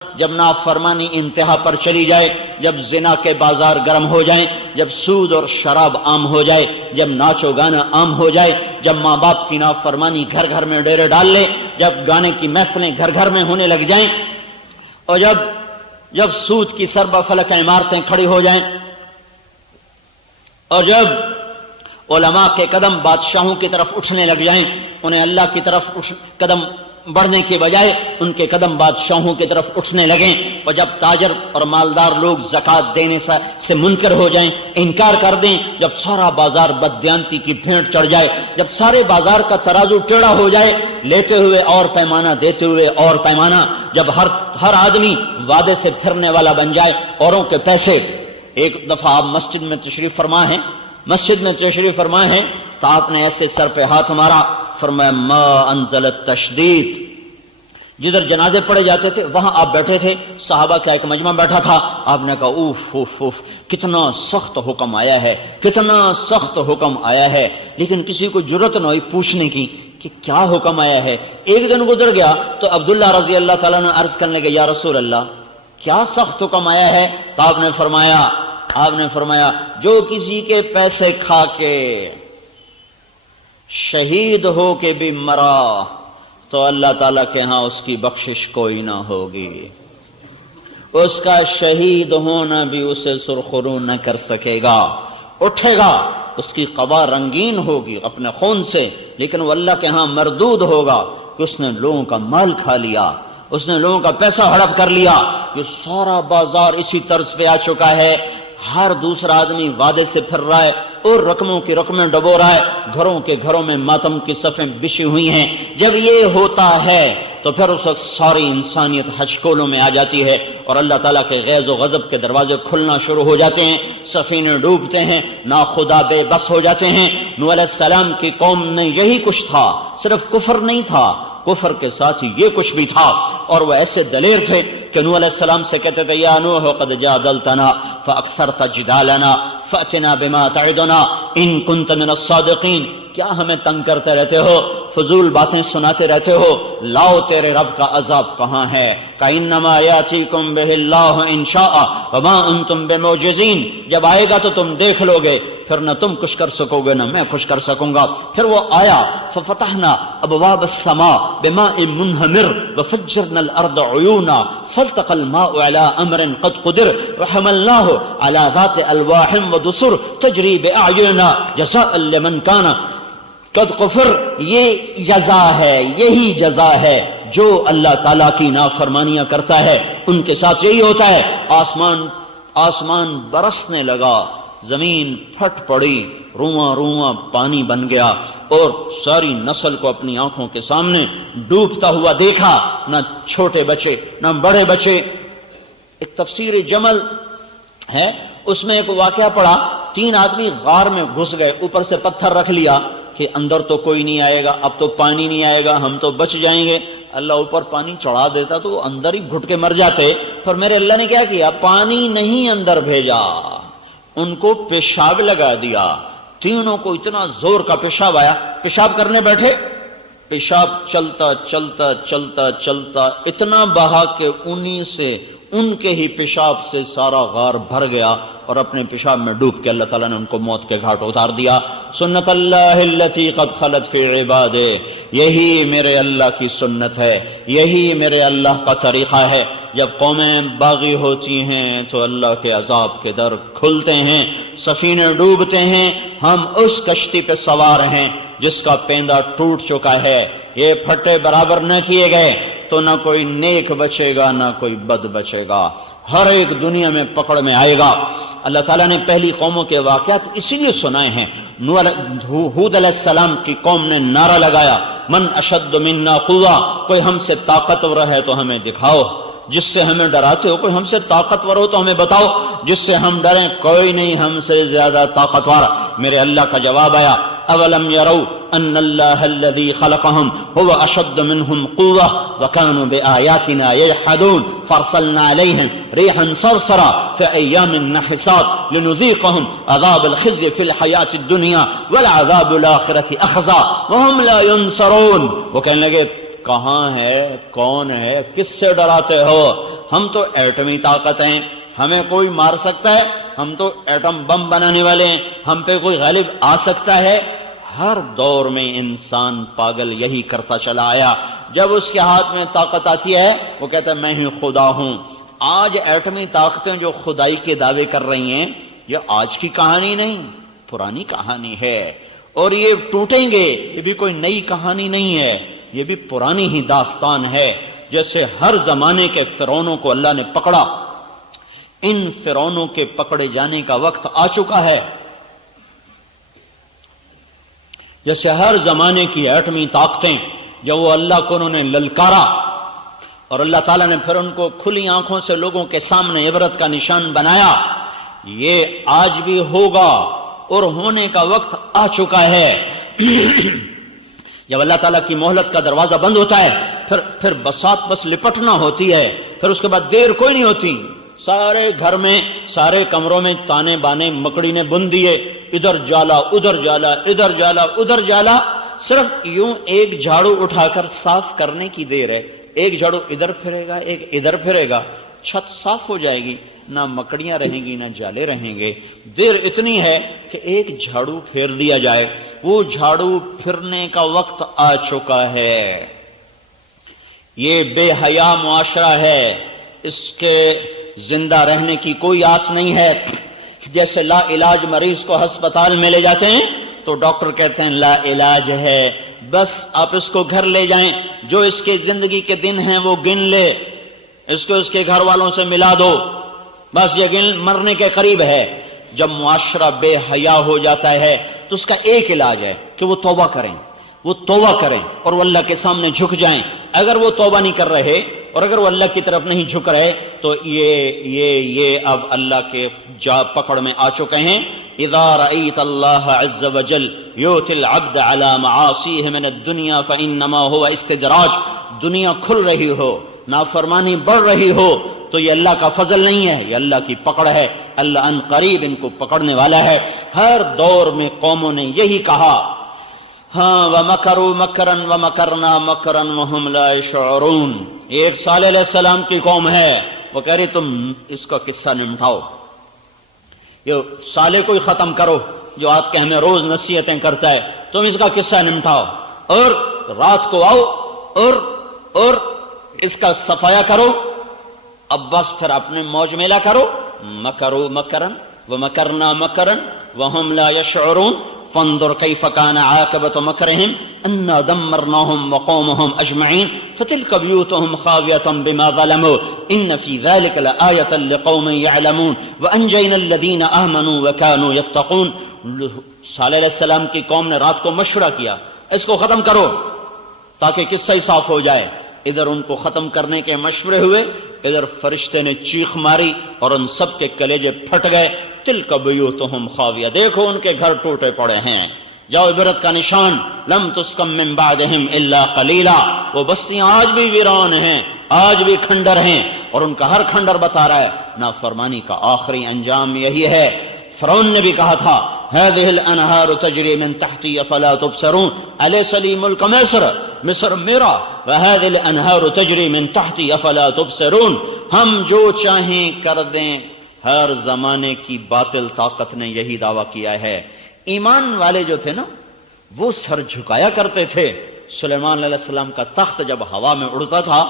جب نافرمانی انتہا پر چلی جائے، جب زنا کے بازار گرم ہو جائیں، جب سود اور شراب عام ہو جائے، جب ناچ و گانا عام ہو جائے، جب ماں باپ کی نافرمانی گھر گھر میں ڈیرے ڈال لے، جب گانے کی محفلیں گھر گھر میں ہونے لگ جائیں، اور جب سود کی سربہ فلک عمارتیں کھڑی ہو جائیں، اور جب علماء کے قدم بادشاہوں کی طرف اٹھنے لگ جائیں، انہیں اللہ کی طرف قدم بڑھنے کے بجائے ان کے قدم بادشاہوں کی طرف اٹھنے لگیں، اور جب تاجر اور مالدار لوگ زکوٰۃ دینے سے منکر ہو جائیں، انکار کر دیں، جب سارا بازار بددیانتی کی بھیڑ چڑھ جائے، جب سارے بازار کا ترازو ٹیڑھا ہو جائے، لیتے ہوئے اور پیمانہ دیتے ہوئے اور پیمانہ، جب ہر آدمی وعدے سے پھرنے والا بن جائے، اوروں کے پیسے۔ ایک دفعہ آپ مسجد میں تشریف فرما ہیں تو آپ نے ایسے سر پہ ہاتھ مارا، فرمایا ما انزل التشدید۔ جدھر جنازے پڑے جاتے تھے وہاں آپ بیٹھے تھے، صحابہ کا ایک مجمع بیٹھا تھا، آپ نے کہا اوف اوف اوف کتنا سخت حکم آیا ہے، کتنا سخت حکم آیا ہے، لیکن کسی کو جرأت نہ ہوئی پوچھنے کی کہ کیا حکم آیا ہے۔ ایک دن گزر گیا تو عبداللہ رضی اللہ تعالیٰ نے عرض کرنے لگے یا رسول اللہ کیا سخت حکم آیا ہے؟ تو آپ نے فرمایا جو کسی کے پیسے کھا کے شہید ہو کے بھی مرا تو اللہ تعالیٰ کے ہاں اس کی بخشش کوئی نہ ہوگی، اس کا شہید ہونا بھی اسے سرخرو نہ کر سکے گا، اٹھے گا، اس کی قضا رنگین ہوگی اپنے خون سے، لیکن وہ اللہ کے ہاں مردود ہوگا کہ اس نے لوگوں کا مال کھا لیا، اس نے لوگوں کا پیسہ ہڑپ کر لیا۔ یہ سارا بازار اسی طرز پہ آ چکا ہے، ہر دوسرا آدمی وعدے سے پھر رہا ہے اور رقموں کی رقمیں ڈبو رہا ہے، گھروں میں ماتم کی صفیں بچھی ہوئی ہیں۔ جب یہ ہوتا ہے تو پھر اس وقت ساری انسانیت ہچکولوں میں آ جاتی ہے اور اللہ تعالیٰ کے غیظ و غضب کے دروازے کھلنا شروع ہو جاتے ہیں، سفینے ڈوبتے ہیں، ناخدا بے بس ہو جاتے ہیں۔ نوح علیہ السلام کی قوم میں یہی کچھ تھا، صرف کفر نہیں تھا، کفر کے ساتھ ہی یہ کچھ بھی تھا، اور وہ ایسے دلیر تھے کہ نوح علیہ السلام سے کہتے تھے یا نوح قد جادلتنا فاکثرت جدالنا فأتنا بما تعدنا ان كنت من الصادقین، کیا ہمیں تنگ کرتے رہتے ہو، فضول باتیں سناتے رہتے ہو، لاؤ تیرے رب کا عذاب کہاں ہے؟ کإنما یاتیکم بہ اللہ ان شاء وما انتم بمعجزین، جب آئے گا تو تم دیکھ لو گے، پھر نہ تم کچھ کر سکو گے نہ میں کچھ کر سکوں گا۔ پھر وہ آیا ففتحنا ابواب السماء بماء منہمر وفجرنا الارض عیونا فالتقى الماء على امر قد قدر وحملناه على ذات الواح ودسر تجری باعیننا جزاء لمن کان قد غفر۔ یہ جزا ہے، یہی جزا ہے جو اللہ تعالیٰ کی نافرمانیاں کرتا ہے ان کے ساتھ یہی ہوتا ہے۔ آسمان برسنے لگا، زمین پھٹ پڑی، رواں پانی بن گیا، اور ساری نسل کو اپنی آنکھوں کے سامنے ڈوبتا ہوا دیکھا، نہ چھوٹے بچے نہ بڑے بچے۔ ایک تفسیر جمل ہے، اس میں ایک واقعہ پڑا، 3 آدمی غار میں گھس گئے، اوپر سے پتھر رکھ لیا کہ اندر تو کوئی نہیں آئے گا، اب تو پانی نہیں آئے گا، ہم تو بچ جائیں گے۔ اللہ اوپر پانی چڑھا دیتا تو وہ اندر ہی گھٹ کے مر جاتے، پر میرے اللہ نے کیا کیا، پانی نہیں اندر بھیجا، ان کو پیشاب لگا دیا۔ تینوں کو اتنا زور کا پیشاب آیا، پیشاب کرنے بیٹھے، پیشاب چلتا چلتا چلتا چلتا اتنا بہا کہ انہی سے، ان کے ہی پیشاب سے سارا غار بھر گیا، اور اپنے پیشاب میں ڈوب کے اللہ تعالیٰ نے ان کو موت کے گھاٹ اتار دیا۔ سنت اللہ التی قد خلت فی عبادہ، یہی میرے اللہ کی سنت ہے، یہی میرے اللہ کا طریقہ ہے۔ جب قومیں باغی ہوتی ہیں تو اللہ کے عذاب کے در کھلتے ہیں، سفینے ڈوبتے ہیں، ہم اس کشتی پہ سوار ہیں جس کا پیندہ ٹوٹ چکا ہے، یہ پھٹے برابر نہ کیے گئے تو نہ کوئی نیک بچے گا نہ کوئی بد بچے گا، ہر ایک دنیا میں پکڑ میں آئے گا۔ اللہ تعالیٰ نے پہلی قوموں کے واقعات اسی لیے سنائے ہیں۔ ہود علیہ السلام کی قوم نے نعرہ لگایا من اشد منا قوہ، کوئی ہم سے طاقتور ہے تو ہمیں دکھاؤ، جس سے ہمیں ڈراتے ہو کوئی ہم سے طاقتور ہو تو ہمیں بتاؤ، جس سے ہم ڈریں کوئی نہیں ہم سے زیادہ طاقتور۔ میرے اللہ کا جواب آیا اولم يروا ان اللہ الذي خلقهم هو اشد منهم قوة وكانوا بآياتنا يجحدون فارسلنا عليهم ريحا صرصرا في ايام نحسات لنذيقهم عذاب الخزي في الحياة الدنيا والعذاب الآخرة اخزى وهم لا ينصرون۔ وہ کہنے لگے کہاں ہے، کون ہے، کس سے ڈراتے ہو؟ ہم تو ایٹمی طاقت ہیں، ہمیں کوئی مار سکتا ہے، ہم تو ایٹم بم بنانے والے ہیں، ہم پہ کوئی غالب آ سکتا ہے؟ ہر دور میں انسان پاگل یہی کرتا چلا آیا، جب اس کے ہاتھ میں طاقت آتی ہے وہ کہتا ہے میں ہی خدا ہوں۔ آج ایٹمی طاقتیں جو خدائی کے دعوے کر رہی ہیں، یہ آج کی کہانی نہیں، پرانی کہانی ہے، اور یہ ٹوٹیں گے، یہ بھی کوئی نئی کہانی نہیں ہے، یہ بھی پرانی ہی داستان ہے۔ جیسے ہر زمانے کے فرعونوں کو اللہ نے پکڑا، ان فرعونوں کے پکڑے جانے کا وقت آ چکا ہے۔ جیسے ہر زمانے کی ایٹمی طاقتیں جب وہ اللہ کو انہوں نے للکارا اور اللہ تعالیٰ نے پھر ان کو کھلی آنکھوں سے لوگوں کے سامنے عبرت کا نشان بنایا، یہ آج بھی ہوگا اور ہونے کا وقت آ چکا ہے۔ جب اللہ تعالیٰ کی مہلت کا دروازہ بند ہوتا ہے پھر بساط بس لپٹنا ہوتی ہے، پھر اس کے بعد دیر کوئی نہیں ہوتی۔ سارے گھر میں، سارے کمروں میں تانے بانے مکڑی نے بن دیے، ادھر جالا ادھر جالا، ادھر جالا ادھر جالا، صرف یوں ایک جھاڑو اٹھا کر صاف کرنے کی دیر ہے۔ ایک جھاڑو ادھر پھرے گا، ایک ادھر پھرے گا، چھت صاف ہو جائے گی، نہ مکڑیاں رہیں گی نہ جالے رہیں گے۔ دیر اتنی ہے کہ ایک جھاڑو پھیر دیا جائے، وہ جھاڑو پھرنے کا وقت آ چکا ہے۔ یہ بے حیا معاشرہ ہے، اس کے زندہ رہنے کی کوئی آس نہیں ہے۔ جیسے لا علاج مریض کو ہسپتال میں لے جاتے ہیں تو ڈاکٹر کہتے ہیں لا علاج ہے، بس آپ اس کو گھر لے جائیں، جو اس کے زندگی کے دن ہیں وہ گن لے، اس کو اس کے گھر والوں سے ملا دو، بس یہ مرنے کے قریب ہے۔ جب معاشرہ بے حیا ہو جاتا ہے تو اس کا ایک علاج ہے کہ وہ توبہ کریں، وہ توبہ کریں اور وہ اللہ کے سامنے جھک جائیں۔ اگر وہ توبہ نہیں کر رہے اور اگر وہ اللہ کی طرف نہیں جھک رہے تو یہ اب اللہ کے پکڑ میں آ چکے ہیں۔ اذا رأيت الله عز وجل يؤتي العبد على معاصيه من الدنيا فإنما هو استدراج، دنیا کھل رہی ہو، نافرمانی بڑھ رہی ہو تو یہ اللہ کا فضل نہیں ہے، یہ اللہ کی پکڑ ہے، اللہ ان قریب ان کو پکڑنے والا ہے۔ ہر دور میں قوموں نے یہی کہا، ہاں وَمَكَرُوا مَكْرًا وَمَكَرْنَا مَكْرًا وَهُمْ لَا يَشْعُرُونَ۔ ایک صالح علیہ السلام کی قوم ہے، وہ کہہ رہی تم اس کا قصہ نمٹاؤ، یہ صالح کو ہی ختم کرو جو آج کے ہمیں روز نصیحتیں کرتا ہے، تم اس کا قصہ نمٹاؤ اور رات کو آؤ اور اس کا صفایا کرو، اب بس پھر اپنے موج میلا کرو۔ مَكَرُوا مَكْرًا وَمَكَرْنَا مَكْرًا وَهُمْ لَا يَشْعُرُونَ فانظر كيف كان عاقبة مكرهم أنا دمرناهم وقومهم أجمعين فتلك بيوتهم خاوية بما ظلموا إن في ذلك لآية لقوم يعلمون وأنجينا الذين آمنوا وكانوا يتقون۔ صالح علیہ السلام کی قوم نے رات کو مشورہ کیا اس کو ختم کرو تاکہ قصہ ہی صاف ہو جائے۔ ادھر ان کو ختم کرنے کے مشورے ہوئے، ادھر فرشتے نے چیخ ماری اور ان سب کے کلیجے پھٹ گئے۔ تلک بیوتہم خاویہ، دیکھو ان کے گھر ٹوٹے پڑے ہیں۔ جاؤ عبرت کا نشان، لم تسکن من بعدہم الا قلیلا، وہ بستیاں آج بھی ویران ہیں، آج بھی کھنڈر ہیں، اور ان کا ہر کھنڈر بتا رہا ہے نافرمانی کا آخری انجام یہی ہے۔ فرعون نے بھی کہا تھا هذه الانہار تجری من تحتی افلا تبصرون، الیس لی ملک مصر میرا، وهذه الانہار تجری من تحتی افلا تبصرون، ہم جو چاہیں کر دیں۔ ہر زمانے کی باطل طاقت نے یہی دعویٰ کیا ہے۔ ایمان والے جو تھے نا وہ سر جھکایا کرتے تھے۔ سلیمان علیہ السلام کا تخت جب ہوا میں اڑتا تھا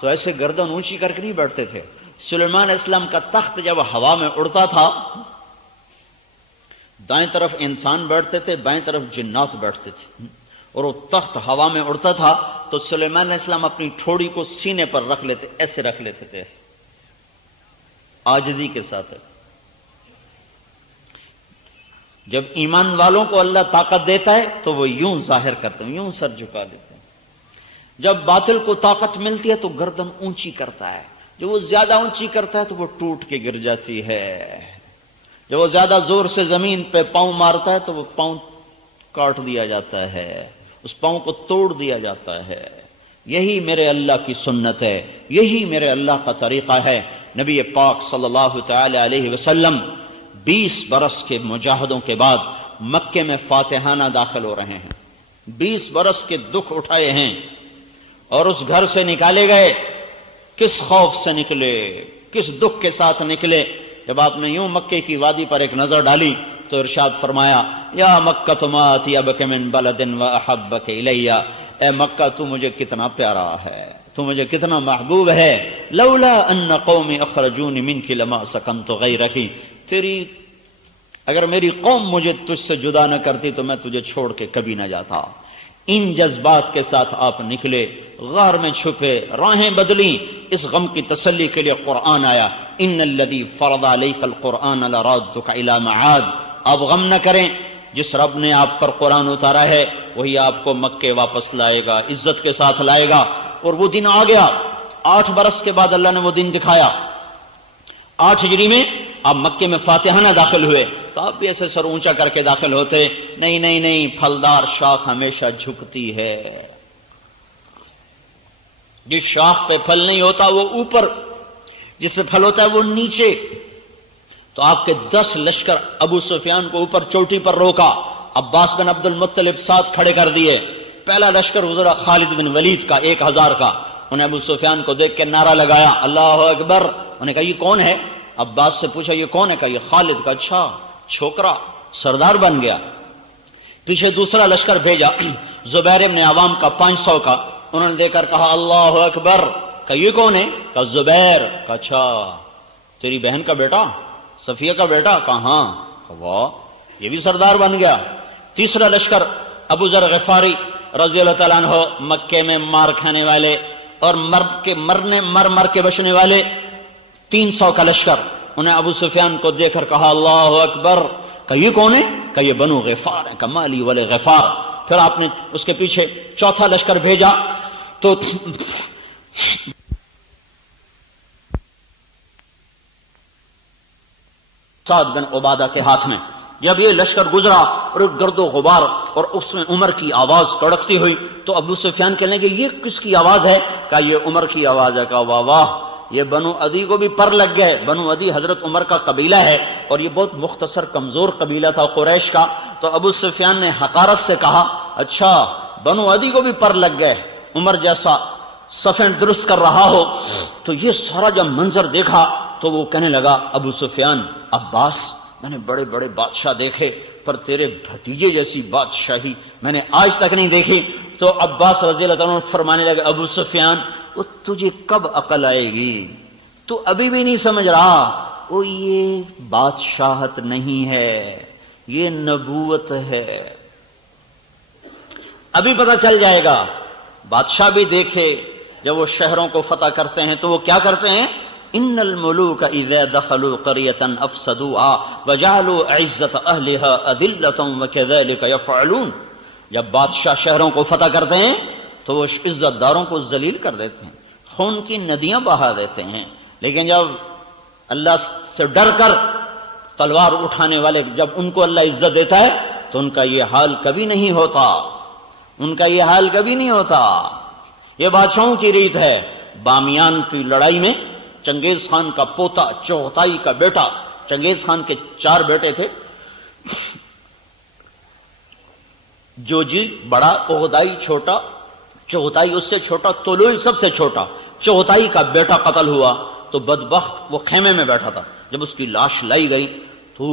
تو ایسے گردن اونچی کر کے نہیں بیٹھتے تھے۔ سلیمان علیہ السلام کا تخت جب ہوا میں اڑتا تھا، دائیں طرف انسان بیٹھتے تھے، بائیں طرف جنات بیٹھتے تھے، اور وہ تخت ہوا میں اڑتا تھا تو سلیمان علیہ السلام اپنی ٹھوڑی کو سینے پر رکھ لیتے، ایسے رکھ لیتے تھے، عاجزی کے ساتھ۔ جب ایمان والوں کو اللہ طاقت دیتا ہے تو وہ یوں ظاہر کرتے ہیں، یوں سر جھکا دیتے ہیں۔ جب باطل کو طاقت ملتی ہے تو گردن اونچی کرتا ہے، جب وہ زیادہ اونچی کرتا ہے تو وہ ٹوٹ کے گر جاتی ہے، جب وہ زیادہ زور سے زمین پہ پاؤں مارتا ہے تو وہ پاؤں کاٹ دیا جاتا ہے، اس پاؤں کو توڑ دیا جاتا ہے۔ یہی میرے اللہ کی سنت ہے، یہی میرے اللہ کا طریقہ ہے۔ نبی پاک صلی اللہ تعالی علیہ وسلم 20 برس کے مجاہدوں کے بعد مکے میں فاتحانہ داخل ہو رہے ہیں، 20 برس کے دکھ اٹھائے ہیں، اور اس گھر سے نکالے گئے کس خوف سے نکلے، کس دکھ کے ساتھ نکلے. جب آپ نے یوں مکے کی وادی پر ایک نظر ڈالی تو ارشاد فرمایا یا مکہ ما اطیبک من بلد واحبک الی، اے مکہ تو مجھے کتنا پیارا ہے، تو مجھے کتنا محبوب ہے. لولا ان قومی اخرجونی منک لما سکنت غیرک، تیری اگر میری قوم مجھے تجھ سے جدا نہ کرتی تو میں تجھے چھوڑ کے کبھی نہ جاتا. ان جذبات کے ساتھ آپ نکلے، غار میں چھپے، راہیں بدلیں. اس غم کی تسلی کے لیے قرآن آیا، ان الذی فرض علیک القرآن لرادک الی معاد. آپ غم نہ کریں، جس رب نے آپ پر قرآن اتارا ہے وہی آپ کو مکے واپس لائے گا، عزت کے ساتھ لائے گا. اور وہ دن آ گیا. 8 برس کے بعد اللہ نے وہ دن دکھایا. 8 ہجری میں آپ مکے میں فاتحانہ داخل ہوئے تو آپ بھی ایسے سر اونچا کر کے داخل ہوتے. نہیں نہیں نہیں، پھلدار شاخ ہمیشہ جھکتی ہے. جس شاخ پہ پھل نہیں ہوتا وہ اوپر، جس پہ پھل ہوتا ہے وہ نیچے. تو آپ کے 10 لشکر ابو سفیان کو اوپر چوٹی پر روکا، عباس بن عبد المطلب ساتھ کھڑے کر دیے. پہلا لشکر گزرا خالد بن ولید کا 1000 کا. انہیں ابو سفیان کو دیکھ کے نعرہ لگایا اللہ اکبر. انہیں کہا یہ کون ہے؟ عباس سے پوچھا یہ کون ہے؟ کہا یہ خالد کا. اچھا، چھوکرا سردار بن گیا. پیچھے دوسرا لشکر بھیجا زبیر ابن عوام کا 500 کا. انہوں نے دیکھ کر کہا اللہ اکبر. کہا یہ کون ہے؟ کہا زبیر. کہا اچھا، تیری بہن کا بیٹا، صفیہ کا بیٹا؟ کہا ہاں. واہ، یہ بھی سردار بن گیا. تیسرا لشکر ابو ذر غفاری رضی اللہ تعالیٰ عنہ، مکے میں مار کھانے والے اور مر کے بچنے والے 300 کا لشکر. انہیں ابو سفیان کو دیکھ کر کہا اللہ اکبر. کہ یہ کون ہے؟ کہ یہ بنو غفار ہے. کہ مالی والے غفار. پھر آپ نے اس کے پیچھے چوتھا لشکر بھیجا تو سعد بن عبادہ کے ہاتھ میں. جب یہ لشکر گزرا اور گرد و غبار اور اس میں عمر کی آواز کڑکتی ہوئی تو ابو سفیان کہنے لگے یہ کس کی آواز ہے؟ کہا یہ عمر کی آواز ہے. کہا واہ واہ، یہ بنو عدی کو بھی پر لگ گئے. بنو عدی حضرت عمر کا قبیلہ ہے اور یہ بہت مختصر کمزور قبیلہ تھا قریش کا. تو ابو سفیان نے حقارت سے کہا اچھا، بنو عدی کو بھی پر لگ گئے، عمر جیسا صفیں درست کر رہا ہو. تو یہ سارا جب منظر دیکھا تو وہ کہنے لگا ابو سفیان، عباس میں نے بڑے بڑے بادشاہ دیکھے پر تیرے بھتیجے جیسی بادشاہی میں نے آج تک نہیں دیکھی. تو عباس رضی اللہ عنہ فرمانے لگے ابو سفیان وہ تجھے کب عقل آئے گی؟ تو ابھی بھی نہیں سمجھ رہا؟ وہ یہ بادشاہت نہیں ہے، یہ نبوت ہے. ابھی پتہ چل جائے گا. بادشاہ بھی دیکھے جب وہ شہروں کو فتح کرتے ہیں تو وہ کیا کرتے ہیں؟ ان الملوک اذا دخلوا قرية افسدوها وجعلوا عزة اهلها اذلة وكذلك يفعلون. جب بادشاہ شہروں کو فتح کرتے ہیں تو وہ عزت داروں کو ذلیل کر دیتے ہیں، خون کی ندیاں بہا دیتے ہیں. لیکن جب اللہ سے ڈر کر تلوار اٹھانے والے جب ان کو اللہ عزت دیتا ہے تو ان کا یہ حال کبھی نہیں ہوتا، ان کا یہ حال کبھی نہیں ہوتا. یہ بادشاہوں کی ریت ہے. بامیان کی لڑائی میں چنگیز خان کا پوتا چغتائی کا بیٹا، چنگیز خان کے 4 بیٹے تھے، جوجی بڑا، اغدائی چھوٹا، چغتائی اس سے چھوٹا، طلوئی سب سے چھوٹا. چغتائی کا بیٹا قتل ہوا تو بدبخت وہ خیمے میں بیٹھا تھا. جب اس کی لاش لائی گئی تو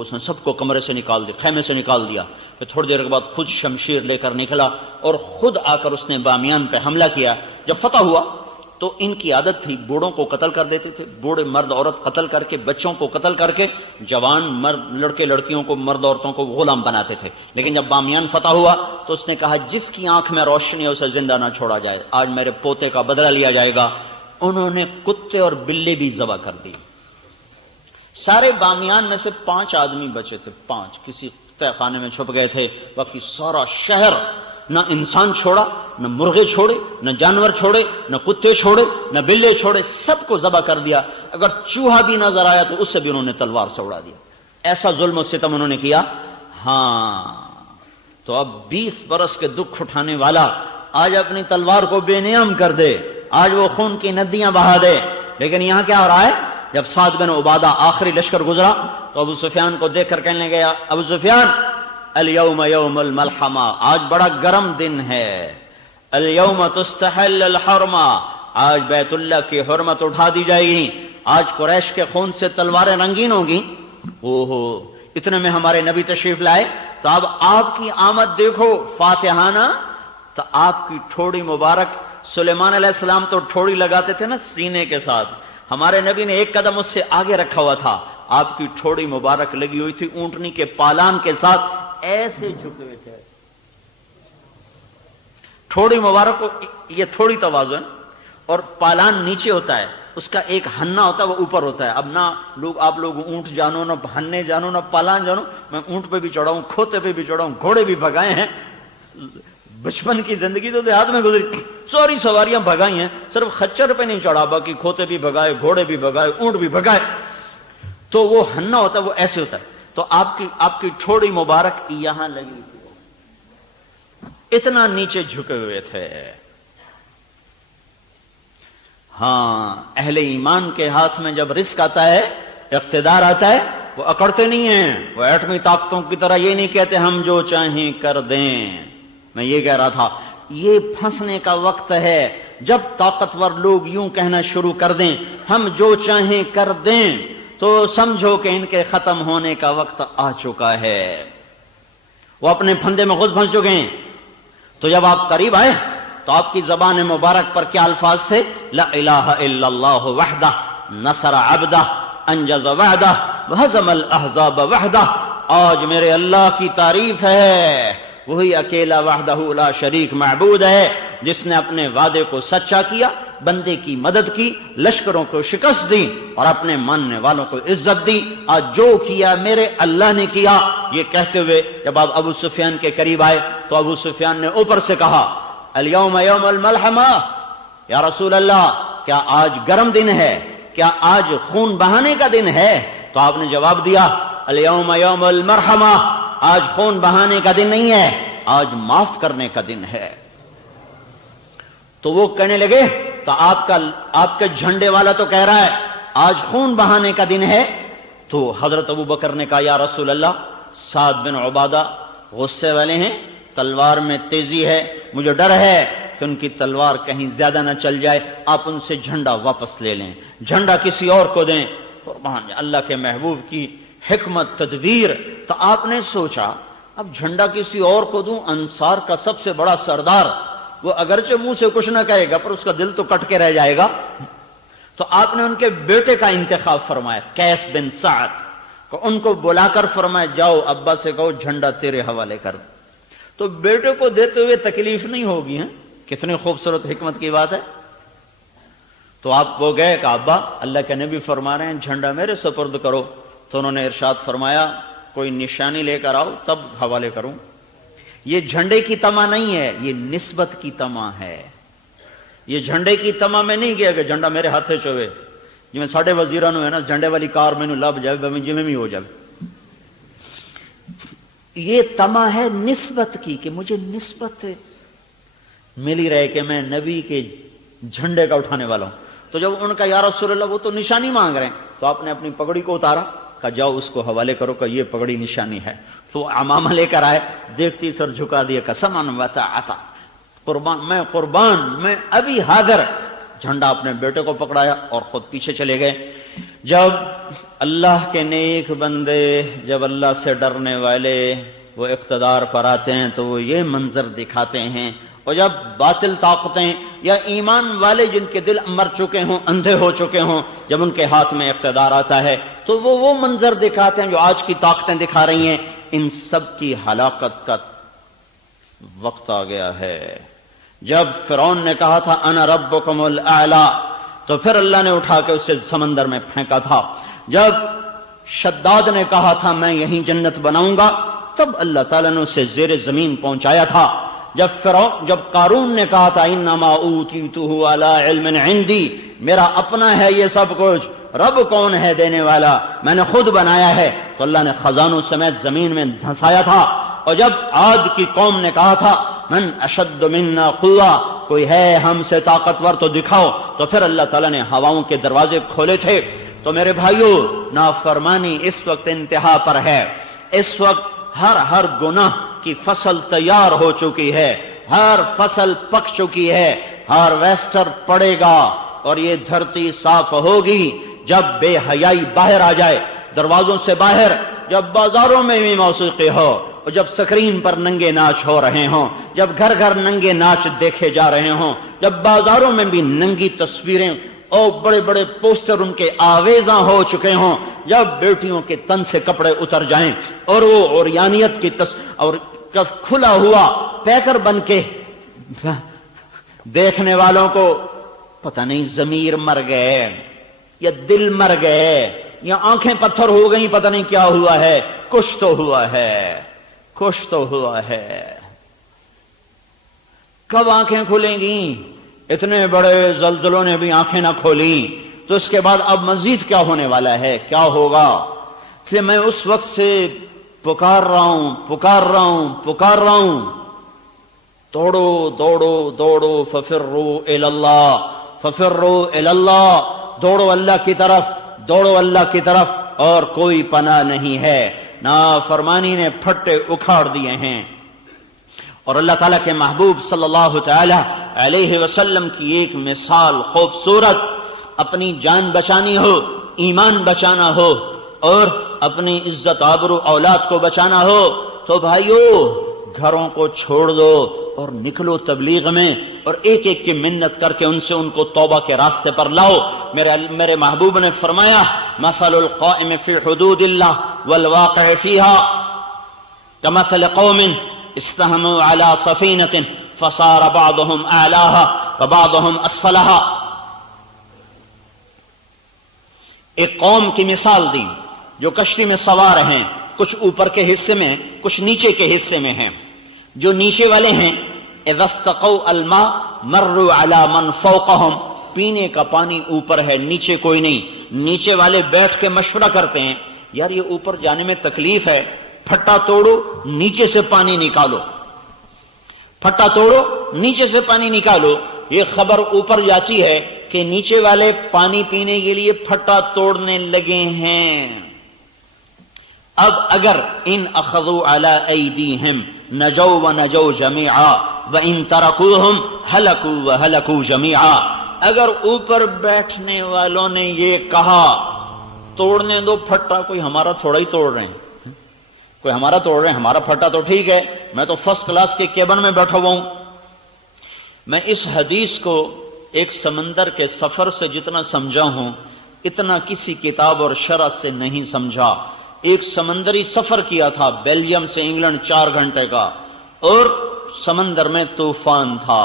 اس نے سب کو کمرے سے نکال دیا، خیمے سے نکال دیا. پھر تھوڑی دیر کے بعد خود شمشیر لے کر نکلا اور خود آ کر اس نے بامیان پہ حملہ کیا. جب فتح ہوا تو ان کی عادت تھی بوڑھوں کو قتل کر دیتے تھے، بوڑھے مرد عورت قتل کر کے، بچوں کو قتل کر کے، جوان مرد لڑکے لڑکیوں کو، مرد عورتوں کو غلام بناتے تھے. لیکن جب بامیان فتح ہوا تو اس نے کہا جس کی آنکھ میں روشنی ہے اسے زندہ نہ چھوڑا جائے، آج میرے پوتے کا بدلہ لیا جائے گا. انہوں نے کتے اور بلے بھی ذبح کر دی. سارے بامیان میں سے 5 آدمی بچے تھے، 5 کسی تہ خانے میں چھپ گئے تھے. باقی سارا شہر نہ انسان چھوڑا، نہ مرغے چھوڑے، نہ جانور چھوڑے، نہ کتے چھوڑے، نہ بلے چھوڑے، سب کو ذبح کر دیا. اگر چوہا بھی نظر آیا تو اس سے بھی انہوں نے تلوار سے اڑا دیا. ایسا ظلم و ستم انہوں نے کیا. ہاں تو اب 20 برس کے دکھ اٹھانے والا آج اپنی تلوار کو بے نیام کر دے، آج وہ خون کی ندیاں بہا دے. لیکن یہاں کیا ہو رہا ہے؟ جب سعد بن عبادہ آخری لشکر گزرا تو ابو سفیان کو دیکھ کر کہنے گیا ابو سفیان الیوم یوم الملحمہ، آج بڑا گرم دن ہے، الیوم تستحل الحرمہ، آج بیت اللہ کی حرمت اٹھا دی جائے گی، آج قریش کے خون سے تلواریں رنگین ہوگی۔ اوہو، اتنے میں ہمارے نبی تشریف لائے تو اب آپ کی آمد دیکھو فاتحانہ، تو آپ کی ٹھوڑی مبارک، سلیمان علیہ السلام تو ٹھوڑی لگاتے تھے نا سینے کے ساتھ، ہمارے نبی نے ایک قدم اس سے آگے رکھا ہوا تھا، آپ کی ٹھوڑی مبارک لگی ہوئی تھی اونٹنی کے پالان کے ساتھ، ایسے جھکے ہوئے تھے۔ ٹھوڑی مبارک کو یہ تھوڑی تواضع ہے، اور پالان نیچے ہوتا ہے، اس کا ایک ہننا ہوتا ہے وہ اوپر ہوتا ہے۔ اب نہ آپ لوگ اونٹ جانو، نہ ہننے جانو، نہ پالان جانو، میں اونٹ پہ بھی چڑھا ہوں، کھوتے پہ بھی چڑھا ہوں، گھوڑے بھی بھگائے ہیں، بچپن کی زندگی تو دیہات میں گزری، ساری سواریاں بھگائی ہیں، صرف خچر پہ نہیں چڑھا، باقی کھوتے بھی بھگائے، گھوڑے بھی بھگائے، اونٹ بھی بھگائے۔ تو وہ ہننا ہوتا ہے وہ ایسے ہوتا ہے، تو آپ کی ٹھوڑی مبارک یہاں لگی تھی، اتنا نیچے جھکے ہوئے تھے۔ ہاں، اہل ایمان کے ہاتھ میں جب رزق آتا ہے، اقتدار آتا ہے، وہ اکڑتے نہیں ہیں، وہ ایٹمی طاقتوں کی طرح یہ نہیں کہتے ہم جو چاہیں کر دیں۔ میں یہ کہہ رہا تھا، یہ پھنسنے کا وقت ہے جب طاقتور لوگ یوں کہنا شروع کر دیں ہم جو چاہیں کر دیں، تو سمجھو کہ ان کے ختم ہونے کا وقت آ چکا ہے، وہ اپنے پھندے میں خود پھنس چکے ہیں۔ تو جب آپ قریب آئے تو آپ کی زبان مبارک پر کیا الفاظ تھے؟ لا الہ الا اللہ وحدہ نصر عبدہ انجز وعدہ وہزم الاحزاب وحدہ۔ آج میرے اللہ کی تعریف ہے، وہی اکیلا وحدہ لا شریک معبود ہے جس نے اپنے وعدے کو سچا کیا، بندے کی مدد کی، لشکروں کو شکست دی اور اپنے ماننے والوں کو عزت دی۔ آج جو کیا میرے اللہ نے کیا۔ یہ کہتے ہوئے جب آپ ابو سفیان کے قریب آئے تو ابو سفیان نے اوپر سے کہا الیوم یوم الملحمہ، یا رسول اللہ کیا آج گرم دن ہے؟ کیا آج خون بہانے کا دن ہے؟ تو آپ نے جواب دیا الیوم یوم المرحمہ، آج خون بہانے کا دن نہیں ہے، آج معاف کرنے کا دن ہے۔ تو وہ کہنے لگے تو آپ کے جھنڈے والا تو کہہ رہا ہے آج خون بہانے کا دن ہے۔ تو حضرت ابو بکر نے کہا یا رسول اللہ، سعد بن عبادہ غصے والے ہیں، تلوار میں تیزی ہے، مجھے ڈر ہے کہ ان کی تلوار کہیں زیادہ نہ چل جائے، آپ ان سے جھنڈا واپس لے لیں، جھنڈا کسی اور کو دیں۔ قربان اللہ کے محبوب کی حکمت تدبیر۔ تو آپ نے سوچا اب جھنڈا کسی اور کو دوں، انصار کا سب سے بڑا سردار، وہ اگرچہ منہ سے کچھ نہ کہے گا پر اس کا دل تو کٹ کے رہ جائے گا۔ تو آپ نے ان کے بیٹے کا انتخاب فرمایا، قیس بن سعد کو، ان کو بلا کر فرمایا جاؤ ابا سے کہو جھنڈا تیرے حوالے کر دو۔ تو بیٹے کو دیتے ہوئے تکلیف نہیں ہوگی، ہیں کتنی خوبصورت حکمت کی بات ہے۔ تو آپ وہ گئے کہ ابا اللہ کے نبی فرما رہے ہیں جھنڈا میرے سپرد کرو۔ تو انہوں نے ارشاد فرمایا کوئی نشانی لے کر آؤ تب حوالے کروں۔ یہ جھنڈے کی تما نہیں ہے، یہ نسبت کی تما ہے۔ یہ جھنڈے کی تما میں نہیں گیا کہ جھنڈا میرے ہاتھ چوے، جی میں ساڈے وزیراں نو ہے نا جھنڈے والی کار مینوں لب جائے بھویں جویں بھی ہو جائے۔ یہ تما ہے نسبت کی کہ مجھے نسبت ملی رہے کہ میں نبی کے جھنڈے کا اٹھانے والا ہوں۔ تو جب ان کا یا رسول اللہ وہ تو نشانی مانگ رہے ہیں، تو آپ نے اپنی پگڑی کو اتارا، کہا جاؤ اس کو حوالے کرو کہ یہ پگڑی نشانی ہے۔ تو عمامہ لے کر آئے، دیکھتی سر جھکا دیا، قسماً وطاعتا، قربان میں ابھی حاضر۔ جھنڈا اپنے بیٹے کو پکڑایا اور خود پیچھے چلے گئے۔ جب اللہ کے نیک بندے، جب اللہ سے ڈرنے والے وہ اقتدار پر آتے ہیں تو وہ یہ منظر دکھاتے ہیں، اور جب باطل طاقتیں یا ایمان والے جن کے دل مر چکے ہوں، اندھے ہو چکے ہوں، جب ان کے ہاتھ میں اقتدار آتا ہے تو وہ منظر دکھاتے ہیں جو آج کی طاقتیں دکھا رہی ہیں۔ ان سب کی ہلاکت کا وقت آ گیا ہے۔ جب فرعون نے کہا تھا انا ربکم الاعلی، تو پھر اللہ نے اٹھا کے اسے سمندر میں پھینکا تھا۔ جب شداد نے کہا تھا میں یہیں جنت بناؤں گا، تب اللہ تعالیٰ نے اسے زیر زمین پہنچایا تھا۔ جب قارون نے کہا تھا انما اوتیتہ علی علم عندی، میرا اپنا ہے یہ سب کچھ، رب کون ہے دینے والا، میں نے خود بنایا ہے، تو اللہ نے خزانوں سمیت زمین میں دھنسایا تھا۔ اور جب عاد کی قوم نے کہا تھا من اشد منا قوہ، کوئی ہے ہم سے طاقتور تو دکھاؤ، تو پھر اللہ تعالیٰ نے ہواؤں کے دروازے کھولے تھے۔ تو میرے بھائیو، نافرمانی اس وقت انتہا پر ہے، اس وقت ہر گناہ کی فصل تیار ہو چکی ہے، ہر فصل پک چکی ہے، ہارویسٹر پڑے گا اور یہ دھرتی صاف ہوگی جب بے حیائی باہر آ جائے دروازوں سے باہر، جب بازاروں میں بھی موسیقی ہو، اور جب سکرین پر ننگے ناچ ہو رہے ہوں، جب گھر گھر ننگے ناچ دیکھے جا رہے ہوں، جب بازاروں میں بھی ننگی تصویریں اور بڑے بڑے پوسٹر ان کے آویزاں ہو چکے ہوں، جب بیٹیوں کے تن سے کپڑے اتر جائیں اور وہ عریانیت کی اور کھلا ہوا پیکر بن کے دیکھنے والوں کو پتہ نہیں ضمیر مر گئے یا دل مر گئے یا آنکھیں پتھر ہو گئیں، پتہ نہیں کیا ہوا ہے، کچھ تو ہوا ہے، کچھ تو ہوا ہے۔ کب آنکھیں کھلیں گی؟ اتنے بڑے زلزلوں نے بھی آنکھیں نہ کھولی، تو اس کے بعد اب مزید کیا ہونے والا ہے، کیا ہوگا؟ اس لیے میں اس وقت سے پکار رہا ہوں، دوڑو دوڑو دوڑو، ففروا الی اللہ، ففروا الی اللہ، دوڑو اللہ کی طرف، دوڑو اللہ کی طرف، اور کوئی پناہ نہیں ہے۔ نافرمانی نے پھٹے اکھاڑ دیے ہیں، اور اللہ تعالیٰ کے محبوب صلی اللہ تعالی علیہ وسلم کی ایک مثال خوبصورت، اپنی جان بچانی ہو، ایمان بچانا ہو، اور اپنی عزت آبرو اولاد کو بچانا ہو تو بھائیو گھروں کو چھوڑ دو اور نکلو تبلیغ میں، اور ایک ایک کی منت کر کے ان کو توبہ کے راستے پر لاؤ۔ میرے محبوب نے فرمایا مثل القائم فی حدود اللہ والواقع فیہا کمثل قوم استہموا علی سفینۃ فصار بعضهم اعلاها وبعضهم اسفلها۔ ایک قوم کی مثال دی جو کشتی میں سوار ہیں، کچھ اوپر کے حصے میں، کچھ نیچے کے حصے میں ہیں۔ جو نیچے والے ہیں اذا استقوا الماء مروا علی من فوقهم، پینے کا پانی اوپر ہے، نیچے کوئی نہیں۔ نیچے والے بیٹھ کے مشورہ کرتے ہیں، یار یہ اوپر جانے میں تکلیف ہے، پھٹا توڑو نیچے سے پانی نکالو، پھٹا توڑو نیچے سے پانی نکالو۔ یہ خبر اوپر جاتی ہے کہ نیچے والے پانی پینے کے لیے پھٹا توڑنے لگے ہیں۔ اب اگر ان اخذوا علی ایدیہم نجوا ونجوا جمیعا وان ترکوہم ہلکوا وہلکوا جمیعا، اگر اوپر بیٹھنے والوں نے یہ کہا توڑنے دو پھٹا، کوئی ہمارا تھوڑا ہی توڑ رہے ہیں، کوئی ہمارا توڑ رہے ہیں، ہمارا پھٹا تو ٹھیک ہے، میں تو فرسٹ کلاس کے کیبن میں بیٹھا ہوا ہوں۔ میں اس حدیث کو ایک سمندر کے سفر سے جتنا سمجھا ہوں اتنا کسی کتاب اور شرح سے نہیں سمجھا۔ ایک سمندری سفر کیا تھا بیلجیم سے انگلینڈ 4 گھنٹے کا، اور سمندر میں طوفان تھا،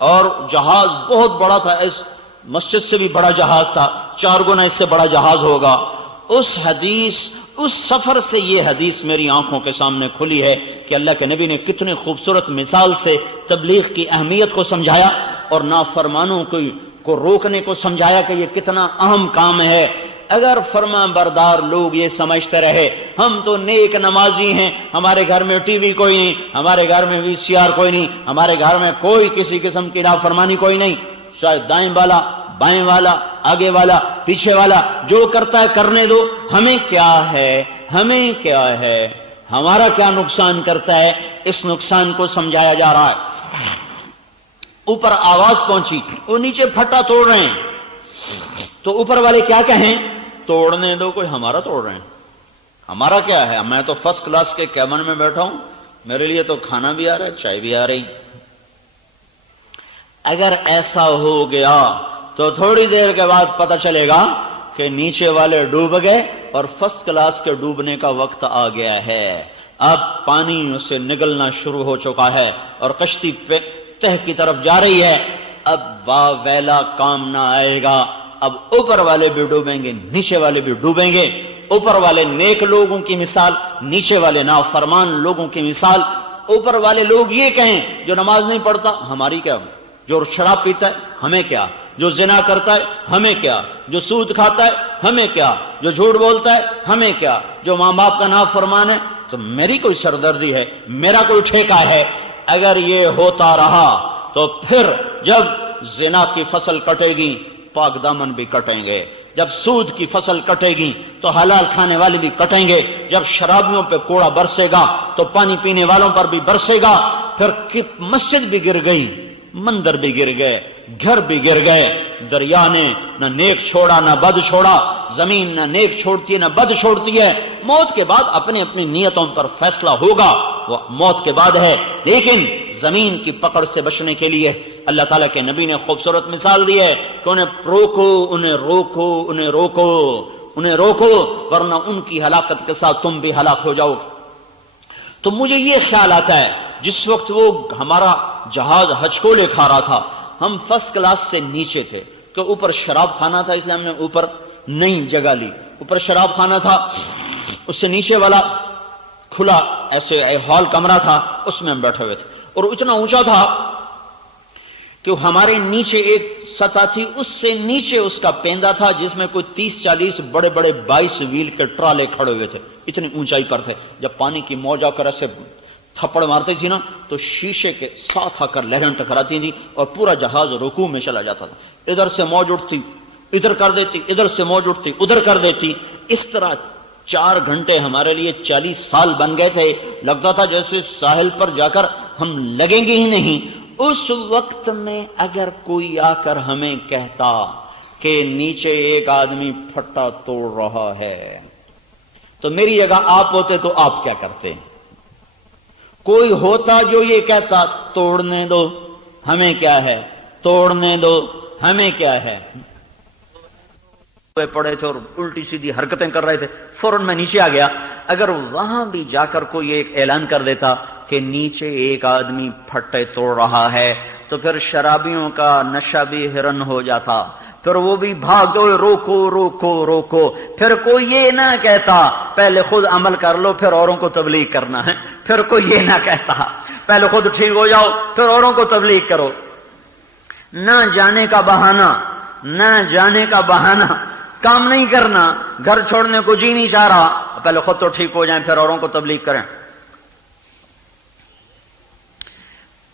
اور جہاز بہت بڑا تھا، اس مسجد سے بھی بڑا جہاز تھا، 4 گنا اس سے بڑا جہاز ہوگا۔ اس سفر سے یہ حدیث میری آنکھوں کے سامنے کھلی ہے کہ اللہ کے نبی نے کتنی خوبصورت مثال سے تبلیغ کی اہمیت کو سمجھایا، اور نافرمانوں کو روکنے کو سمجھایا کہ یہ کتنا اہم کام ہے۔ اگر فرما بردار لوگ یہ سمجھتے رہے ہم تو نیک نمازی ہیں، ہمارے گھر میں ٹی وی کوئی نہیں، ہمارے گھر میں VCR کوئی نہیں، ہمارے گھر میں کوئی کسی قسم کی نافرمانی کوئی نہیں، شاید دائیں والا بائیں والا آگے والا پیچھے والا جو کرتا ہے کرنے دو، ہمیں کیا ہے، ہمیں کیا ہے، ہمارا کیا نقصان کرتا ہے، اس نقصان کو سمجھایا جا رہا ہے۔ اوپر آواز پہنچی، وہ نیچے پھٹا توڑ رہے ہیں، تو اوپر والے کیا کہیں، توڑنے دو، کوئی ہمارا توڑ رہے ہیں، ہمارا کیا ہے، میں تو فرسٹ کلاس کے کیبن میں بیٹھا ہوں، میرے لیے تو کھانا بھی آ رہا ہے، چائے بھی آ رہی۔ اگر ایسا ہو گیا تو تھوڑی دیر کے بعد پتہ چلے گا کہ نیچے والے ڈوب گئے اور فرسٹ کلاس کے ڈوبنے کا وقت آ گیا ہے۔ اب پانی اسے نگلنا شروع ہو چکا ہے اور کشتی تہ کی طرف جا رہی ہے۔ اب ویلا کام نہ آئے گا، اب اوپر والے بھی ڈوبیں گے، نیچے والے بھی ڈوبیں گے۔ اوپر والے نیک لوگوں کی مثال، نیچے والے نافرمان لوگوں کی مثال۔ اوپر والے لوگ یہ کہیں جو نماز نہیں پڑھتا ہماری کیا، جو شراب پیتا ہے ہمیں کیا، جو زنا کرتا ہے ہمیں کیا، جو سود کھاتا ہے ہمیں کیا، جو جھوٹ بولتا ہے ہمیں کیا، جو ماں باپ کا نافرمان ہے تو میری کوئی سردردی ہے، میرا کوئی ٹھیکہ ہے۔ اگر یہ ہوتا رہا تو پھر جب زنا کی فصل کٹے گی پاک دامن بھی کٹیں گے، جب سود کی فصل کٹے گی تو حلال کھانے والے بھی کٹیں گے، جب شرابیوں پہ کوڑا برسے گا تو پانی پینے والوں پر بھی برسے گا۔ پھر مسجد بھی گر گئی، مندر بھی گر گئے، گھر بھی گر گئے۔ دریا نے نہ نیک چھوڑا نہ بد چھوڑا، زمین نہ نیک چھوڑتی ہے نہ بد چھوڑتی ہے۔ موت کے بعد اپنی اپنی نیتوں پر فیصلہ ہوگا، وہ موت کے بعد ہے۔ لیکن زمین کی پکڑ سے بچنے کے لیے اللہ تعالیٰ کے نبی نے خوبصورت مثال دی ہے کہ انہیں روکو، انہیں روکو، انہیں روکو، انہیں روکو، ورنہ ان کی ہلاکت کے ساتھ تم بھی ہلاک ہو جاؤ گے۔ تو مجھے یہ خیال آتا ہے جس وقت وہ ہمارا جہاز حج کو لے کھا رہا تھا، ہم فرسٹ کلاس سے نیچے تھے کہ اوپر شراب کھانا تھا، اس لیے ہم نے اوپر نئی جگہ لی، اوپر شراب کھانا تھا، اس سے نیچے والا کھلا ایسے ہال کمرہ تھا، اس میں ہم بیٹھے ہوئے تھے، اور اتنا اونچا تھا کہ ہمارے نیچے ایک سطح تھی، اس سے نیچے اس کا پیندا تھا جس میں کوئی 30-40 بڑے بڑے 22 ویل کے ٹرالے کھڑے ہوئے تھے، اتنی اونچائی پر تھے۔ جب پانی کی موج آ کر ایسے تھپڑ مارتی تھی نا تو شیشے کے ساتھ آ کر لہریں ٹکراتی تھی اور پورا جہاز رکوع میں چلا جاتا تھا۔ ادھر سے موج اٹھتی ادھر کر دیتی، ادھر سے موج اٹھتی ادھر کر دیتی۔ اس طرح 4 گھنٹے ہمارے لیے 40 سال بن گئے تھے، لگتا تھا جیسے ساحل پر جا کر ہم لگیں گے ہی نہیں۔ اس وقت میں اگر کوئی آ کر ہمیں کہتا کہ نیچے ایک آدمی پھٹا توڑ رہا ہے تو میری جگہ آپ ہوتے تو آپ کیا کرتے؟ کوئی ہوتا جو یہ کہتا توڑنے دو ہمیں کیا ہے، توڑنے دو ہمیں کیا ہے، پڑے تھے اور الٹی سیدھی حرکتیں کر رہے تھے، فوراً میں نیچے آ گیا۔ اگر وہاں بھی جا کر کوئی ایک اعلان کر دیتا کہ نیچے ایک آدمی پھٹے توڑ رہا ہے تو پھر شرابیوں کا نشہ بھی ہرن ہو جاتا، پھر وہ بھی بھاگو، روکو روکو روکو۔ پھر کوئی یہ نہ کہتا پہلے خود عمل کر لو پھر اوروں کو تبلیغ کرنا ہے، پھر کوئی یہ نہ کہتا پہلے خود ٹھیک ہو جاؤ پھر اوروں کو تبلیغ کرو۔ نہ جانے کا بہانہ، نہ جانے کا بہانہ، کام نہیں کرنا، گھر چھوڑنے کو جی نہیں چاہ رہا، پہلے خود تو ٹھیک ہو جائیں پھر اوروں کو تبلیغ کریں۔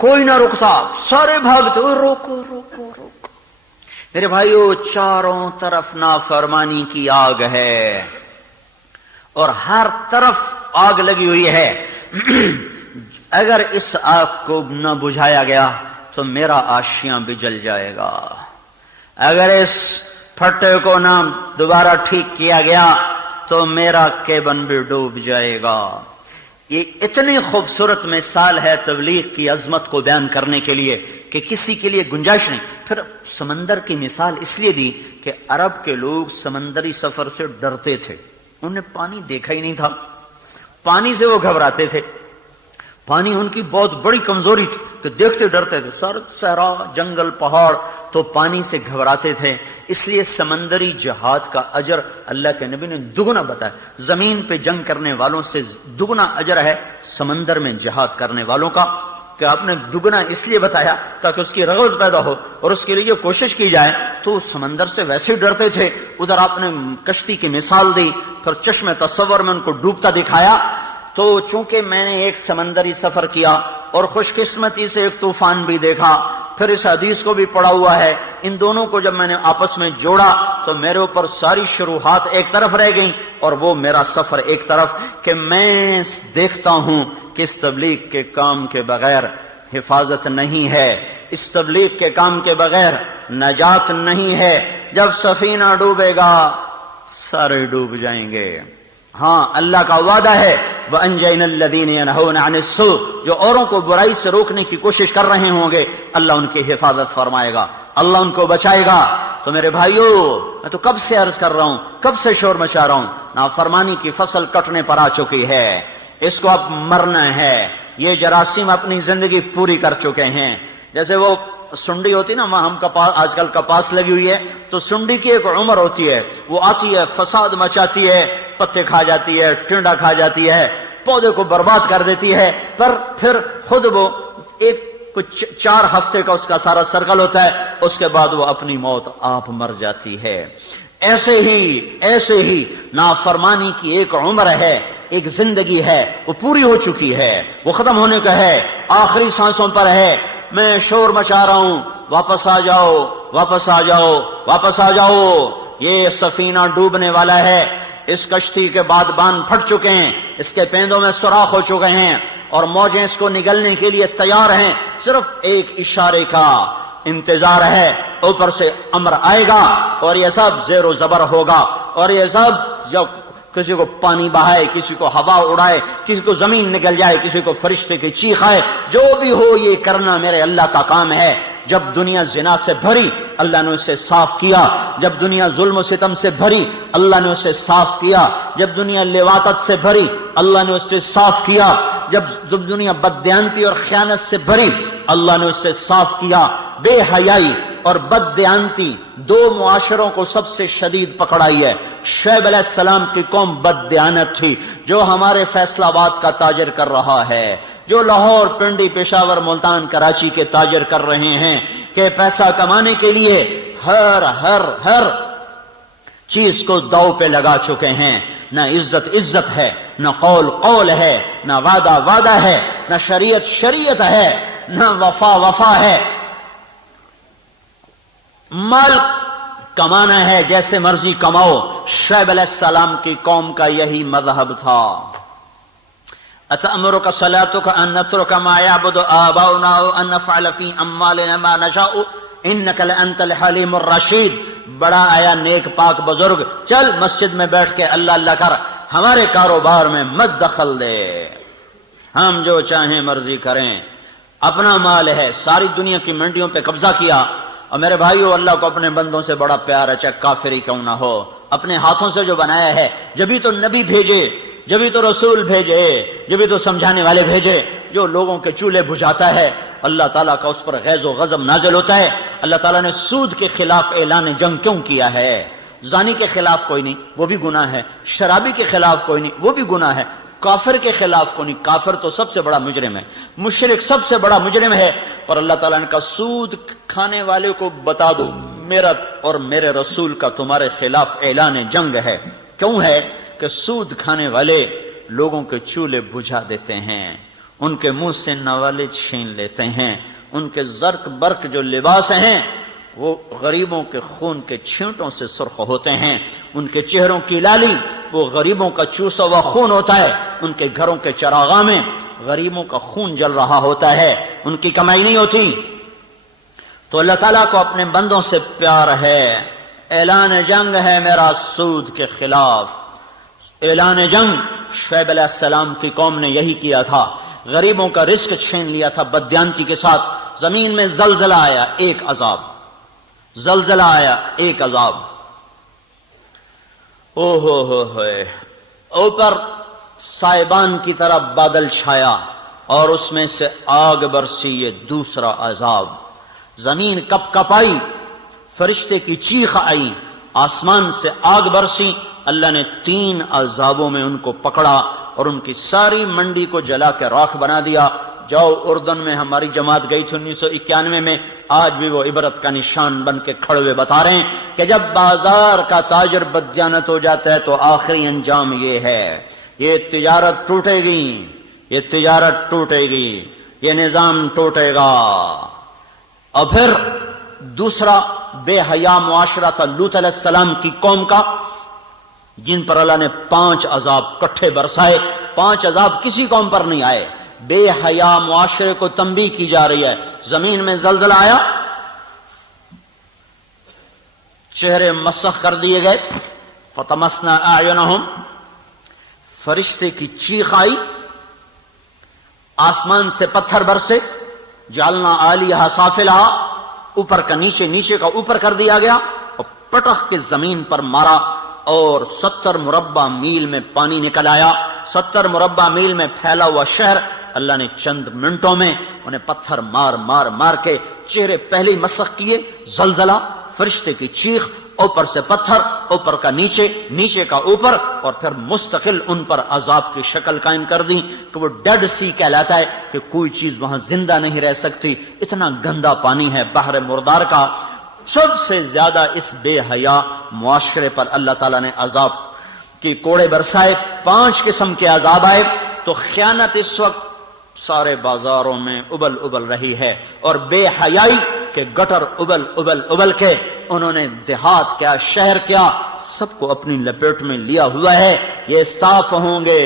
کوئی نہ رکتا، سارے بھاگتے ہوئے روکو روکو روکو۔ میرے بھائیو، چاروں طرف نافرمانی کی آگ ہے اور ہر طرف آگ لگی ہوئی ہے۔ اگر اس آگ کو نہ بجھایا گیا تو میرا آشیاں بھی جل جائے گا، اگر اس پھٹے کو نہ دوبارہ ٹھیک کیا گیا تو میرا کیبن بھی ڈوب جائے گا۔ یہ اتنی خوبصورت مثال ہے تبلیغ کی عظمت کو بیان کرنے کے لیے کہ کسی کے لیے گنجائش نہیں۔ پھر سمندر کی مثال اس لیے دی کہ عرب کے لوگ سمندری سفر سے ڈرتے تھے، انہوں نے پانی دیکھا ہی نہیں تھا، پانی سے وہ گھبراتے تھے، پانی ان کی بہت بڑی کمزوری تھی کہ دیکھتے ڈرتے تھے، سارا صحرا جنگل پہاڑ تو پانی سے گھبراتے تھے۔ اس لیے سمندری جہاد کا اجر اللہ کے نبی نے دگنا بتایا، زمین پہ جنگ کرنے والوں سے دگنا اجر ہے سمندر میں جہاد کرنے والوں کا، کہ آپ نے دگنا اس لیے بتایا تاکہ اس کی رغبت پیدا ہو اور اس کے لیے کوشش کی جائے۔ تو سمندر سے ویسے ہی ڈرتے تھے، ادھر آپ نے کشتی کی مثال دی، پھر چشم تصور میں ان کو ڈوبتا دکھایا۔ تو چونکہ میں نے ایک سمندری سفر کیا اور خوش قسمتی سے ایک طوفان بھی دیکھا، پھر اس حدیث کو بھی پڑھا ہوا ہے، ان دونوں کو جب میں نے آپس میں جوڑا تو میرے اوپر ساری شروحات ایک طرف رہ گئیں اور وہ میرا سفر ایک طرف، کہ میں دیکھتا ہوں کہ اس تبلیغ کے کام کے بغیر حفاظت نہیں ہے، اس تبلیغ کے کام کے بغیر نجات نہیں ہے۔ جب سفینہ ڈوبے گا سارے ڈوب جائیں گے۔ ہاں، اللہ کا وعدہ ہے وَأَنْجَيْنَا الَّذِينَ يَنْهَوْنَ عَنِ السُّوءِ، جو اوروں کو برائی سے روکنے کی کوشش کر رہے ہوں گے اللہ ان کی حفاظت فرمائے گا، اللہ ان کو بچائے گا۔ تو میرے بھائیو، میں تو کب سے عرض کر رہا ہوں، کب سے شور مچا رہا ہوں، نافرمانی کی فصل کٹنے پر آ چکی ہے، اس کو اب مرنا ہے۔ یہ جراثیم اپنی زندگی پوری کر چکے ہیں۔ جیسے وہ سنڈی ہوتی نا، ہم کپاس، آج کل کپاس لگی ہوئی ہے، تو سنڈی کی ایک عمر ہوتی ہے، وہ آتی ہے فساد مچاتی ہے، پتے کھا جاتی ہے، ٹنڈا کھا جاتی ہے، پودے کو برباد کر دیتی ہے، پر پھر خود وہ ایک کچھ 4 ہفتے کا اس کا سارا سرکل ہوتا ہے، اس کے بعد وہ اپنی موت آپ مر جاتی ہے۔ ایسے ہی نافرمانی کی ایک عمر ہے، ایک زندگی ہے، وہ پوری ہو چکی ہے، وہ ختم ہونے کا ہے، آخری سانسوں پر ہے۔ میں شور مچا رہا ہوں، واپس آ جاؤ، واپس آ جاؤ، واپس آ جاؤ، یہ سفینہ ڈوبنے والا ہے، اس کشتی کے بعد باندھ پھٹ چکے ہیں، اس کے پیندوں میں سوراخ ہو چکے ہیں، اور موجیں اس کو نگلنے کے لیے تیار ہیں، صرف ایک اشارے کا انتظار ہے، اوپر سے امر آئے گا اور یہ سب زیر و زبر ہوگا، اور یہ سب جب کسی کو پانی بہائے، کسی کو ہوا اڑائے، کسی کو زمین نگل جائے، کسی کو فرشتے کی چیخ آئے، جو بھی ہو یہ کرنا میرے اللہ کا کام ہے۔ جب دنیا زنا سے بھری اللہ نے اسے صاف کیا، جب دنیا ظلم و ستم سے بھری اللہ نے اسے صاف کیا، جب دنیا لواطت سے بھری اللہ نے اسے صاف کیا، جب دنیا بددیانتی اور خیانت سے بھری اللہ نے اسے صاف کیا۔ بے حیائی اور بددیانتی دو معاشروں کو سب سے شدید پکڑائی ہے۔ شعیب علیہ السلام کی قوم بددیانت تھی، جو ہمارے فیصل آباد کا تاجر کر رہا ہے، جو لاہور، پنڈی، پشاور، ملتان، کراچی کے تاجر کر رہے ہیں کہ پیسہ کمانے کے لیے ہر چیز کو داؤ پہ لگا چکے ہیں۔ نہ عزت ہے، نہ قول ہے، نہ وعدہ ہے، نہ شریعت ہے، نہ وفا ہے۔ مال کمانا ہے، جیسے مرضی کماؤ۔ شعیب علیہ السلام کی قوم کا یہی مذہب تھا۔ أتأمرك صلاتك أن نترك ما يعبد آباؤنا وأن نفعل في أموالنا ما نشاء إنك لأنت الحليم الرشيد۔ بڑا آیا نیک پاک بزرگ، چل مسجد میں بیٹھ کے اللہ کر، ہمارے کاروبار میں مت دخل دے، ہم جو چاہیں مرضی کریں، اپنا مال ہے۔ ساری دنیا کی منڈیوں پہ قبضہ کیا۔ اور میرے بھائیو، اللہ کو اپنے بندوں سے بڑا پیار ہے، چاہے کافر ہی کیوں نہ ہو۔ اپنے ہاتھوں سے جو بنایا ہے، جبھی تو نبی بھیجے، جبھی تو رسول بھیجے، جبھی تو سمجھانے والے بھیجے۔ جو لوگوں کے چولہے بجھاتا ہے اللہ تعالیٰ کا اس پر غیظ و غضب نازل ہوتا ہے۔ اللہ تعالیٰ نے سود کے خلاف اعلان جنگ کیوں کیا ہے؟ زانی کے خلاف کوئی نہیں، وہ بھی گناہ ہے۔ شرابی کے خلاف کوئی نہیں، وہ بھی گناہ ہے۔ کافر کے خلاف کوئی نہیں، کافر تو سب سے بڑا مجرم ہے، مشرک سب سے بڑا مجرم ہے۔ پر اللہ تعالیٰ نے کہا سود کھانے والے کو بتا دو میرا اور میرے رسول کا تمہارے خلاف اعلان جنگ ہے۔ کیوں ہے؟ کہ سود کھانے والے لوگوں کے چولہے بجھا دیتے ہیں، ان کے منہ سے نوالے چھین لیتے ہیں، ان کے زرق برق جو لباس ہیں وہ غریبوں کے خون کے چھینٹوں سے سرخ ہوتے ہیں، ان کے چہروں کی لالی وہ غریبوں کا چوسا ہوا خون ہوتا ہے، ان کے گھروں کے چراغاں میں غریبوں کا خون جل رہا ہوتا ہے، ان کی کمائی نہیں ہوتی۔ تو اللہ تعالیٰ کو اپنے بندوں سے پیار ہے۔ اعلان جنگ ہے میرا سود کے خلاف۔ اعلان جنگ شعیب علیہ السلام کی قوم نے یہی کیا تھا، غریبوں کا رزق چھین لیا تھا بددیانتی کے ساتھ۔ زمین میں زلزلہ آیا، ایک عذاب، زلزلہ آیا، ایک عذاب۔ اوپر سائبان کی طرح بادل چھایا اور اس میں سے آگ برسی، یہ دوسرا عذاب۔ زمین کپ کپائی، فرشتے کی چیخ آئی، آسمان سے آگ برسی۔ اللہ نے 3 عذابوں میں ان کو پکڑا اور ان کی ساری منڈی کو جلا کے راکھ بنا دیا۔ جاؤ، اردن میں ہماری جماعت گئی تھی 1991 میں، آج بھی وہ عبرت کا نشان بن کے کھڑے ہوئے بتا رہے ہیں کہ جب بازار کا تاجر بددیانت ہو جاتا ہے تو آخری انجام یہ ہے، یہ تجارت ٹوٹے گی، یہ تجارت ٹوٹے گی، یہ نظام ٹوٹے گا۔ اور پھر دوسرا بے حیا معاشرہ تھا لوط علیہ السلام کی قوم کا، جن پر اللہ نے 5 عذاب کٹھے برسائے۔ 5 عذاب کسی قوم پر نہیں آئے۔ بے حیا معاشرے کو تنبیہ کی جا رہی ہے۔ زمین میں زلزلہ آیا، چہرے مسخ کر دیے گئے، فطمسنا اعینہم، فرشتے کی چیخ آئی، آسمان سے پتھر برسے، جعلنا عالیہا سافلہا، اوپر کا نیچے، نیچے کا اوپر کر دیا گیا اور پٹخ کے زمین پر مارا، اور 70 مربع میل میں پانی نکل آیا۔ 70 مربع میل میں پھیلا ہوا شہر اللہ نے چند منٹوں میں انہیں پتھر مار کے چہرے پہلے ہی مسخ کیے۔ زلزلہ، فرشتے کی چیخ، اوپر سے پتھر، اوپر کا نیچے، نیچے کا اوپر، اور پھر مستقل ان پر عذاب کی شکل قائم کر دی کہ وہ ڈیڈ سی کہلاتا ہے، کہ کوئی چیز وہاں زندہ نہیں رہ سکتی، اتنا گندا پانی ہے بحر مردار کا۔ سب سے زیادہ اس بے حیا معاشرے پر اللہ تعالیٰ نے عذاب کی کوڑے برسائے۔ 5 قسم کے عذاب آئے۔ تو خیانت اس وقت سارے بازاروں میں ابل رہی ہے، اور بے حیائی کے گٹر ابل کے انہوں نے دیہات کیا، شہر کیا، سب کو اپنی لپیٹ میں لیا ہوا ہے۔ یہ صاف ہوں گے،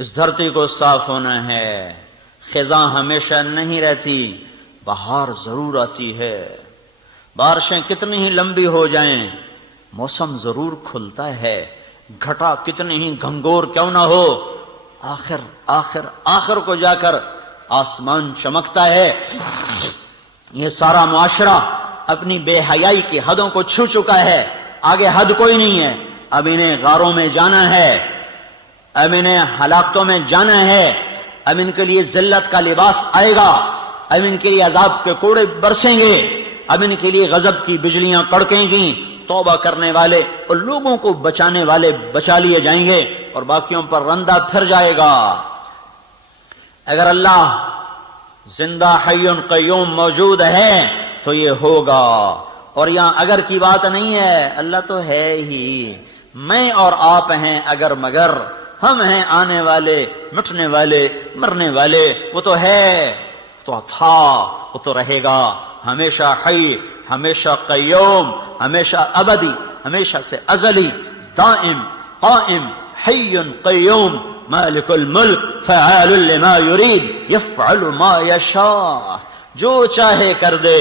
اس دھرتی کو صاف ہونا ہے. خزاں ہمیشہ نہیں رہتی، بہار ضرور آتی ہے. بارشیں کتنی ہی لمبی ہو جائیں موسم ضرور کھلتا ہے. گھٹا کتنی ہی گھنگور کیوں نہ ہو، آخر آخر آخر کو جا کر آسمان چمکتا ہے. یہ سارا معاشرہ اپنی بے حیائی کی حدوں کو چھو چکا ہے. آگے حد کوئی نہیں ہے. اب انہیں غاروں میں جانا ہے، اب انہیں ہلاکتوں میں جانا ہے. اب ان کے لیے ذلت کا لباس آئے گا، اب ان کے لیے عذاب کے کوڑے برسیں گے، اب ان کے لیے غضب کی بجلیاں کڑکیں گی. توبہ کرنے والے اور لوگوں کو بچانے والے بچا لیے جائیں گے اور باقیوں پر رندہ پھر جائے گا. اگر اللہ زندہ حی قیوم موجود ہے تو یہ ہوگا. اور یہاں اگر کی بات نہیں ہے، اللہ تو ہے ہی. میں اور آپ ہیں اگر مگر، ہم ہیں آنے والے، مٹنے والے، مرنے والے. وہ تو ہے، تو تھا، وہ تو رہے گا. ہمیشہ حی، ہمیشہ قیوم، ہمیشہ ابدی، ہمیشہ سے ازلی، دائم، قائم، حی قیوم، مالک الملک، فعال لما یرید، یفعل ما یشاء. جو چاہے کر دے.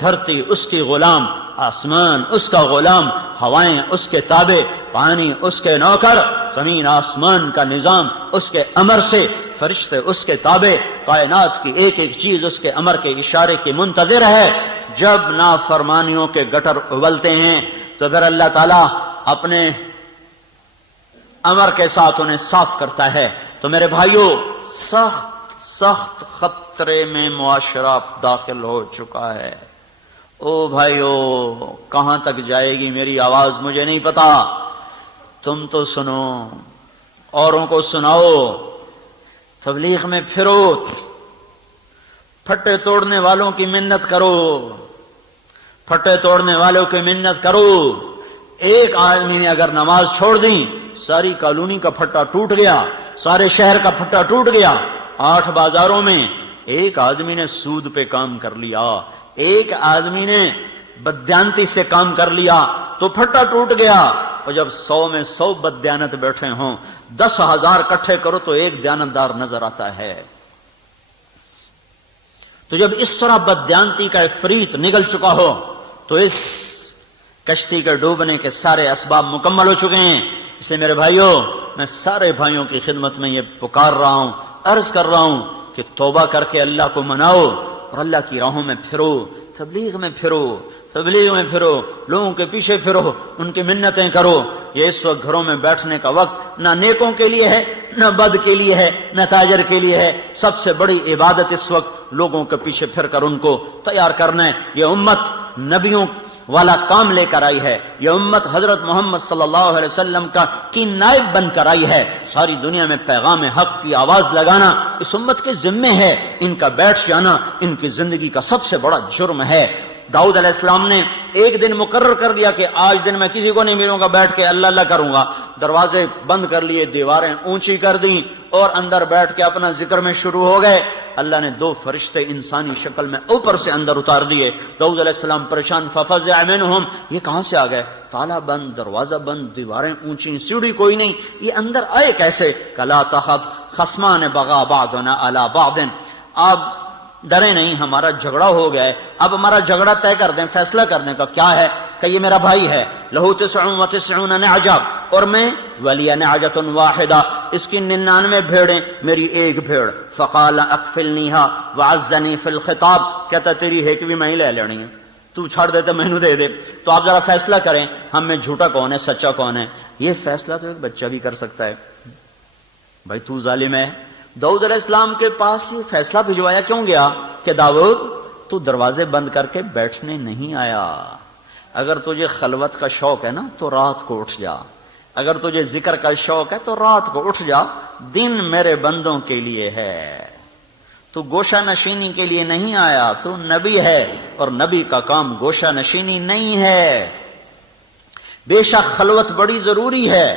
دھرتی اس کی غلام، آسمان اس کا غلام، ہوائیں اس کے تابع، پانی اس کے نوکر، زمین آسمان کا نظام اس کے امر سے، فرشتے اس کے تابع، کائنات کی ایک ایک چیز اس کے امر کے اشارے کی منتظر ہے. جب نافرمانیوں کے گٹر ابلتے ہیں تو پھر اللہ تعالیٰ اپنے امر کے ساتھ انہیں صاف کرتا ہے. تو میرے بھائیوں، سخت سخت خطرے میں معاشرہ داخل ہو چکا ہے. او بھائیو، کہاں تک جائے گی میری آواز مجھے نہیں پتا. تم تو سنو، اوروں کو سناؤ، تبلیغ میں پھرو، پھٹے توڑنے والوں کی منت کرو، پھٹے توڑنے والوں کی منت کرو. ایک آدمی نے اگر نماز چھوڑ دی، ساری کالونی کا پھٹا ٹوٹ گیا، سارے شہر کا پھٹا ٹوٹ گیا. 8 بازاروں میں ایک آدمی نے سود پہ کام کر لیا، ایک آدمی نے بدیانتی سے کام کر لیا تو پھٹا ٹوٹ گیا. اور جب 100 میں 100 بدیانت بیٹھے ہوں، 10,000 اکٹھے کرو تو ایک دیانتدار نظر آتا ہے. تو جب اس طرح بدیانتی کا افریت نگل چکا ہو تو اس کشتی کے ڈوبنے کے سارے اسباب مکمل ہو چکے ہیں. اس لیے میرے بھائیوں، میں سارے بھائیوں کی خدمت میں یہ پکار رہا ہوں، عرض کر رہا ہوں کہ توبہ کر کے اللہ کو مناؤ اور اللہ کی راہوں میں پھرو، تبلیغ میں پھرو، تبلیغ میں پھرو، لوگوں کے پیچھے پھرو، ان کی منتیں کرو. یہ اس وقت گھروں میں بیٹھنے کا وقت نہ نیکوں کے لیے ہے، نہ بد کے لیے ہے، نہ تاجر کے لیے ہے. سب سے بڑی عبادت اس وقت لوگوں کے پیچھے پھر کر ان کو تیار کرنا ہے. یہ امت نبیوں والا کام لے کر آئی ہے. یہ امت حضرت محمد صلی اللہ علیہ وسلم کی نائب بن کر آئی ہے. ساری دنیا میں پیغام حق کی آواز لگانا اس امت کے ذمے ہے. ان کا بیٹھ جانا ان کی زندگی کا سب سے بڑا جرم ہے. داؤد علیہ السلام نے ایک دن مقرر کر دیا کہ آج دن میں کسی کو نہیں ملوں گا، بیٹھ کے اللہ اللہ کروں گا. دروازے بند کر لیے، دیواریں اونچی کر دیں اور اندر بیٹھ کے اپنا ذکر میں شروع ہو گئے. اللہ نے 2 فرشتے انسانی شکل میں اوپر سے اندر اتار دیے. داؤد علیہ السلام پریشان، ففزع منہم، یہ کہاں سے آ گئے؟ تالا بند، دروازہ بند، دیواریں اونچی، سیڑھی کوئی نہیں، یہ اندر آئے کیسے؟ کلا تخف خصمان بغى بعضنا على بعض، آپ ڈرے نہیں، ہمارا جھگڑا ہو گیا ہے، اب ہمارا جھگڑا طے کر دیں، فیصلہ کر دیں. کا کیا ہے؟ کہ یہ میرا بھائی ہے، لہو 99 نعجہ اور میں ولی نعجۃ واحدہ، اس کی 99 بھیڑیں، میری ایک بھیڑ. فقال اکفلنیھا وعزنی فی الخطاب، کہتا تیری ایک بھی میں ہی لے لینی ہے، تو چھاڑ دیتے میں نے دے دے. تو آپ ذرا فیصلہ کریں، ہم میں جھوٹا کون ہے، سچا کون ہے؟ یہ فیصلہ تو ایک بچہ بھی کر سکتا ہے. بھائی تو ظالم ہے. داؤد علیہ السلام کے پاس یہ فیصلہ بھجوایا کیوں گیا کہ داؤد تو دروازے بند کر کے بیٹھنے نہیں آیا. اگر تجھے خلوت کا شوق ہے نا تو رات کو اٹھ جا، اگر تجھے ذکر کا شوق ہے تو رات کو اٹھ جا. دن میرے بندوں کے لیے ہے، تو گوشہ نشینی کے لیے نہیں آیا. تو نبی ہے اور نبی کا کام گوشہ نشینی نہیں ہے. بے شک خلوت بڑی ضروری ہے،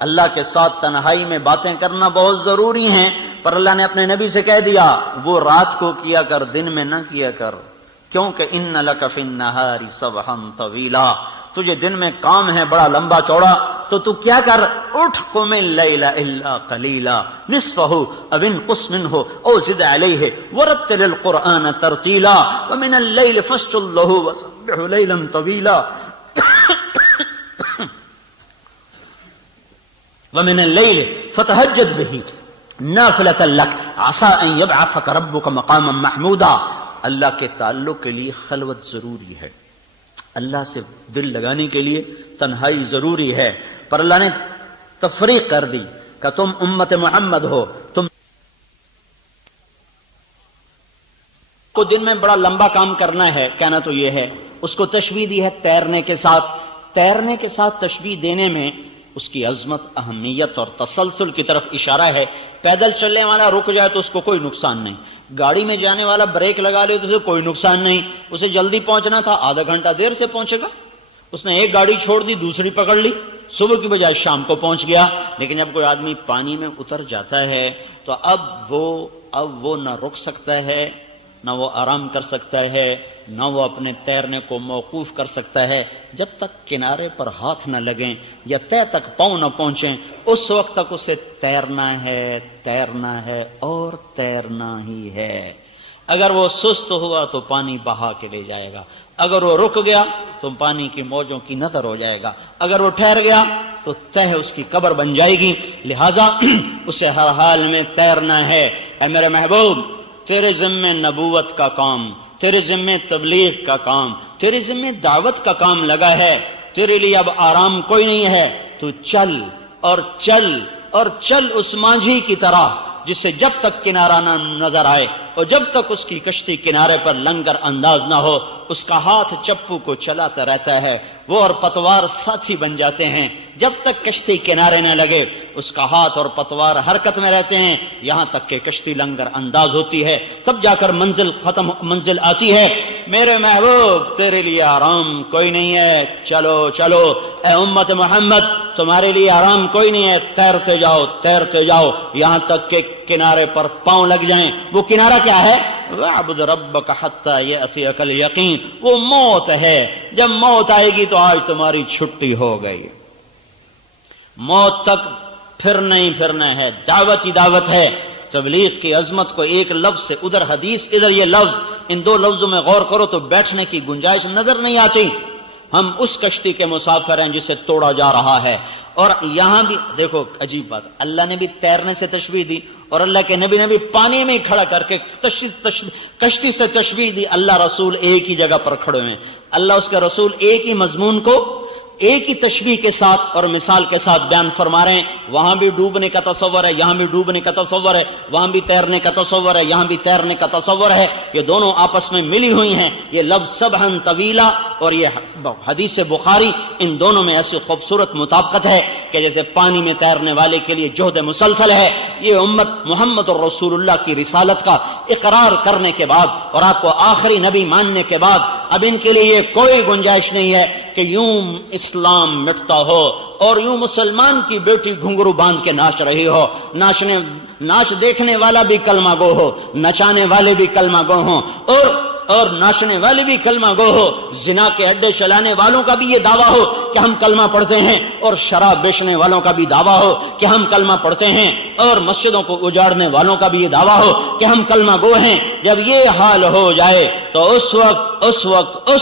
اللہ کے ساتھ تنہائی میں باتیں کرنا بہت ضروری ہیں، پر اللہ نے اپنے نبی سے کہہ دیا وہ رات کو کیا کر، دن میں نہ کیا کر. کیونکہ ان لک فی النہار سبحا طویلا، تجھے دن میں کام ہے بڑا لمبا چوڑا، تو کیا کر، اٹھ قم اللیل الا قلیلا نصفہ او انقص منہ او زد علیہ ورتل القرآن ترتیلا ومن اللیل فاسجد لہ وسبح لیلا طویلا ومن اللیل فتہجد بہ نافلۃ لک عسى ان یبعثک ربک مقاما محمودا۔ اللہ کے تعلق کے لیے خلوت ضروری ہے، اللہ سے دل لگانے کے لیے تنہائی ضروری ہے، پر اللہ نے تفریق کر دی کہ تم امت محمد ہو، تم کو دن میں بڑا لمبا کام کرنا ہے، کہنا تو یہ ہے۔ اس کو تشبیہ دی ہے تیرنے کے ساتھ۔ تیرنے کے ساتھ تشبیہ دینے میں اس کی عظمت، اہمیت اور تسلسل کی طرف اشارہ ہے۔ پیدل چلنے والا رک جائے تو اس کو کوئی نقصان نہیں، گاڑی میں جانے والا بریک لگا لے تو اسے کوئی نقصان نہیں، اسے جلدی پہنچنا تھا آدھا گھنٹہ دیر سے پہنچے گا، اس نے ایک گاڑی چھوڑ دی دوسری پکڑ لی، صبح کی بجائے شام کو پہنچ گیا۔ لیکن جب کوئی آدمی پانی میں اتر جاتا ہے تو اب وہ نہ رک سکتا ہے، نہ وہ آرام کر سکتا ہے، نہ وہ اپنے تیرنے کو موقوف کر سکتا ہے، جب تک کنارے پر ہاتھ نہ لگیں یا تہ تک پاؤں نہ پہنچیں اس وقت تک اسے تیرنا ہے اور تیرنا ہی ہے۔ اگر وہ سست ہوا تو پانی بہا کے لے جائے گا، اگر وہ رک گیا تو پانی کی موجوں کی نظر ہو جائے گا، اگر وہ ٹھہر گیا تو تہ اس کی قبر بن جائے گی۔ لہذا اسے ہر حال میں تیرنا ہے۔ اے میرے محبوب، تیرے ذمے نبوت کا کام، تیرے ذمے تبلیغ کا کام، تیرے ذمے دعوت کا کام لگا ہے، تیرے لیے اب آرام کوئی نہیں ہے۔ تو چل اور چل اور چل اس مانجھی کی طرح جسے جب تک کنارہ نہ نظر آئے اور جب تک اس کی کشتی کنارے پر لنگر انداز نہ ہو اس کا ہاتھ چپو کو چلاتا رہتا ہے، وہ اور پتوار ساتھی بن جاتے ہیں۔ جب تک کشتی کنارے نہ لگے اس کا ہاتھ اور پتوار حرکت میں رہتے ہیں، یہاں تک کہ کشتی لنگر انداز ہوتی ہے، تب جا کر منزل آتی ہے۔ میرے محبوب، تیرے لیے آرام کوئی نہیں ہے، چلو چلو۔ اے امت محمد، تمہارے لیے آرام کوئی نہیں ہے، تیرتے جاؤ یہاں تک کہ کنارے پر پاؤں لگ جائیں۔ وہ کنارہ کیا ہے؟ وَاعْبُدْ رَبَّكَ حَتَّى يَأْتِيَكَ الْيَقِينُ، وہ موت ہے۔ جب موت آئے گی تو آج تمہاری چھٹی ہو گئی، موت تک پھر نہیں پھرنا ہے، دعوت ہی دعوت ہے۔ تبلیغ کی عظمت کو ایک لفظ سے، ادھر حدیث ادھر یہ لفظ، ان دو لفظوں میں غور کرو تو بیٹھنے کی گنجائش نظر نہیں آتی۔ ہم اس کشتی کے مسافر ہیں جسے توڑا جا رہا ہے۔ اور یہاں بھی دیکھو عجیب بات، اللہ نے بھی تیرنے سے تشبیہ دی اور اللہ کے نبی نے بھی پانی میں ہی کھڑا کر کے کشتی سے تشبیہ دی۔ اللہ رسول ایک ہی جگہ پر کھڑے ہیں، اللہ اس کے رسول ایک ہی مضمون کو ایک ہی تشبیہ کے ساتھ اور مثال کے ساتھ بیان فرما رہے ہیں۔ وہاں بھی ڈوبنے کا تصور ہے، یہاں بھی ڈوبنے کا تصور ہے، وہاں بھی تیرنے کا تصور ہے، یہاں بھی تیرنے کا تصور ہے۔ یہ دونوں آپس میں ملی ہوئی ہیں۔ یہ لفظ سبحن طویلا اور یہ حدیث بخاری، ان دونوں میں ایسی خوبصورت مطابقت ہے کہ جیسے پانی میں تیرنے والے کے لیے جہد مسلسل ہے، یہ امت محمد الرسول اللہ کی رسالت کا اقرار کرنے کے بعد اور آپ کو آخری نبی ماننے کے بعد اب ان کے لیے یہ کوئی گنجائش نہیں ہے کہ یوں اسلام مٹتا ہو اور یوں مسلمان کی بیٹی گھنگرو باندھ کے ناچ رہی ہو، ناچ دیکھنے والا بھی کلمہ گو ہو، نچانے والے بھی کلمہ گو ہوں اور ناچنے والے بھی کلمہ گو ہو، زنا کے اڈے چلانے والوں کا بھی یہ دعویٰ ہو کہ ہم کلمہ پڑھتے ہیں، اور شراب بیچنے والوں کا بھی دعویٰ ہو کہ ہم کلمہ پڑھتے ہیں، اور مسجدوں کو اجاڑنے والوں کا بھی یہ دعویٰ ہو کہ ہم کلمہ گو ہیں۔ جب یہ حال ہو جائے تو اس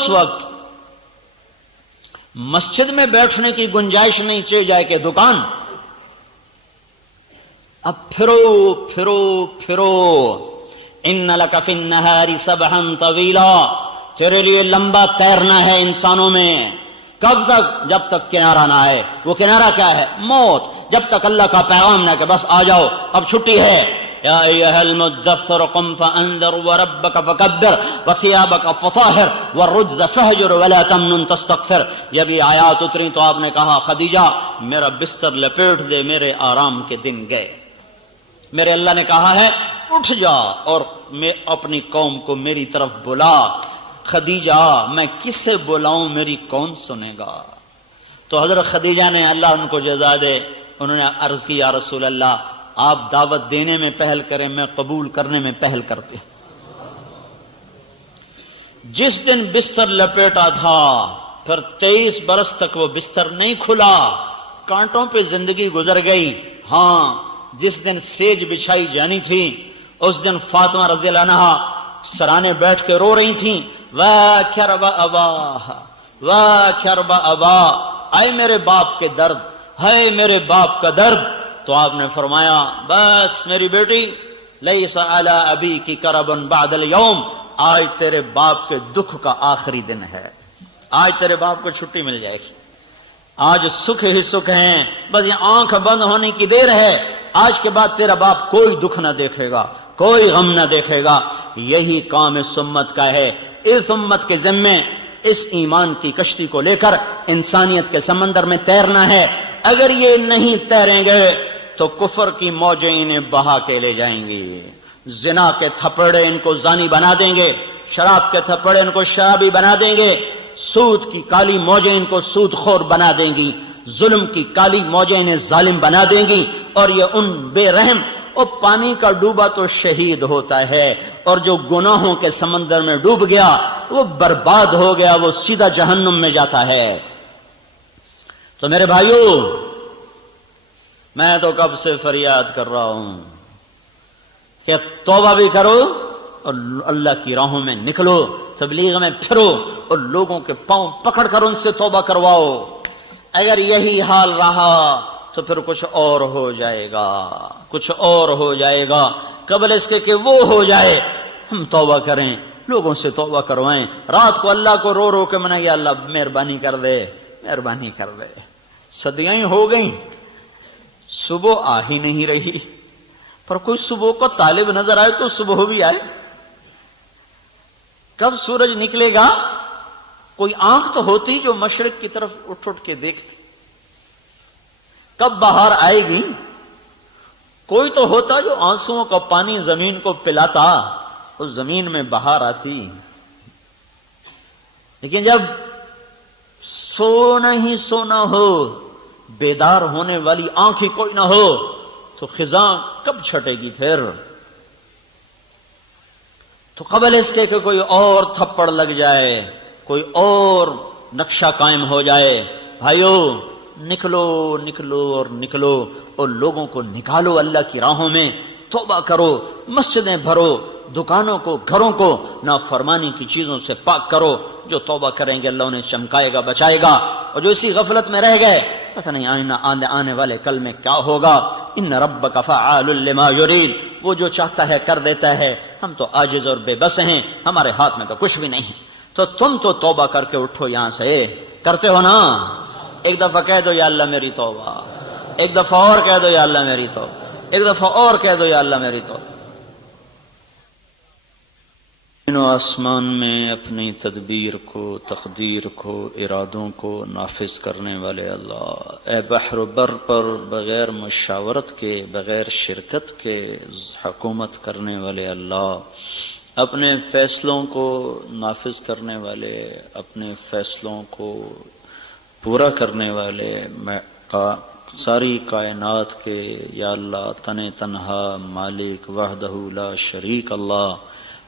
وقت مسجد میں بیٹھنے کی گنجائش نہیں، چاہیے جائے کہ دکان۔ اب پھرو ان لک فی النہار سبحا طویلا، تیرے لیے لمبا تیرنا ہے انسانوں میں۔ کب تک؟ جب تک کنارہ نہ آئے۔ وہ کنارہ کیا ہے؟ موت۔ جب تک اللہ کا پیغام نہ کہ بس آ جاؤ اب چھٹی ہے۔ یا ایھا المدثر قم فانذر وربک فکبر وثیابک فطہر والرجز فہجر ولا تمنن تستکثر۔ جب یہ آیات اتری تو آپ نے کہا خدیجہ میرا بستر لپیٹ دے، میرے آرام کے دن گئے۔ میرے اللہ نے کہا ہے اٹھ جا اور میں اپنی قوم کو میری طرف بلا۔ خدیجہ میں کس سے بلاؤں، میری کون سنے گا؟ تو حضرت خدیجہ نے، اللہ ان کو جزا دے، انہوں نے عرض کی یا رسول اللہ آپ دعوت دینے میں پہل کریں، میں قبول کرنے میں پہل کرتے۔ جس دن بستر لپیٹا تھا پھر 23 برس تک وہ بستر نہیں کھلا، کانٹوں پہ زندگی گزر گئی. ہاں جس دن سیج بچھائی جانی تھی اس دن فاطمہ رضی اللہ عنہا سرانے بیٹھ کے رو رہی تھیں. واہ کرب ابا واہ کرب ابا، اے میرے باپ کے درد، ہے میرے باپ کا درد. تو آپ نے فرمایا بس میری بیٹی، لیس علی ابی کی کرب بعد اليوم، آج تیرے باپ کے دکھ کا آخری دن ہے، آج تیرے باپ کو چھٹی مل جائے گی، آج سکھ ہی سکھ ہیں، بس یہ آنکھ بند ہونے کی دیر ہے، آج کے بعد تیرا باپ کوئی دکھ نہ دیکھے گا، کوئی غم نہ دیکھے گا. یہی کام اس امت کا ہے. اس امت کے ذمے اس ایمان کی کشتی کو لے کر انسانیت کے سمندر میں تیرنا ہے. اگر یہ نہیں تیریں گے تو کفر کی موجیں انہیں بہا کے لے جائیں گی. زنا کے تھپڑے ان کو زانی بنا دیں گے، شراب کے تھپڑے ان کو شرابی بنا دیں گے، سود کی کالی موجیں ان کو سود خور بنا دیں گی، ظلم کی کالی موجیں انہیں ظالم بنا دیں گی. اور یہ ان بے رحم، اور پانی کا ڈوبا تو شہید ہوتا ہے، اور جو گناہوں کے سمندر میں ڈوب گیا وہ برباد ہو گیا، وہ سیدھا جہنم میں جاتا ہے. تو میرے بھائیوں، میں تو کب سے فریاد کر رہا ہوں کہ توبہ بھی کرو اور اللہ کی راہوں میں نکلو، تبلیغ میں پھرو اور لوگوں کے پاؤں پکڑ کر ان سے توبہ کرواؤ. اگر یہی حال رہا تو پھر کچھ اور ہو جائے گا، کچھ اور ہو جائے گا. قبل اس کے کہ وہ ہو جائے ہم توبہ کریں، لوگوں سے توبہ کروائیں. رات کو اللہ کو رو رو کے منائیں گے، اللہ مہربانی کر دے، مہربانی کر دے. صدیاں ہو گئیں، صبح آ ہی نہیں رہی. پر کوئی صبح کو طالب نظر آئے تو صبح بھی آئے. کب سورج نکلے گا؟ کوئی آنکھ تو ہوتی جو مشرق کی طرف اٹھ اٹھ کے دیکھتی. کب بہار آئے گی؟ کوئی تو ہوتا جو آنسوؤں کا پانی زمین کو پلاتا، اس زمین میں بہار آتی. لیکن جب سونا ہی سونا ہو، بیدار ہونے والی آنکھ ہی کوئی نہ ہو، تو خزاں کب چھٹے گی پھر؟ تو قبل اس کے کہ کوئی اور تھپڑ لگ جائے، کوئی اور نقشہ قائم ہو جائے، بھائیو نکلو نکلو اور نکلو اور لوگوں کو نکالو اللہ کی راہوں میں. توبہ کرو، مسجدیں بھرو، دکانوں کو، گھروں کو نافرمانی کی چیزوں سے پاک کرو. جو توبہ کریں گے اللہ انہیں چمکائے گا، بچائے گا. اور جو اسی غفلت میں رہ گئے پتہ نہیں آنے والے کل میں کیا ہوگا. ان ربک فعال لما یرید، وہ جو چاہتا ہے کر دیتا ہے. ہم تو عاجز اور بے بس ہیں، ہمارے ہاتھ میں تو کچھ بھی نہیں. تو تم تو توبہ کر کے اٹھو یہاں سے. کرتے ہو نا؟ ایک دفعہ کہہ دو یا اللہ میری توبہ، ایک دفعہ اور کہہ دو یا اللہ میری توبہ، ایک دفعہ اور کہہ دو یا اللہ میری توبہ. و آسمان میں اپنی تدبیر کو، تقدیر کو، ارادوں کو نافذ کرنے والے اللہ، اے بحر و بر پر بغیر مشاورت کے، بغیر شرکت کے حکومت کرنے والے اللہ، اپنے فیصلوں کو نافذ کرنے والے، اپنے فیصلوں کو پورا کرنے والے، ساری کائنات کے یا اللہ تن تنہا مالک وحدہ لا شریک اللہ.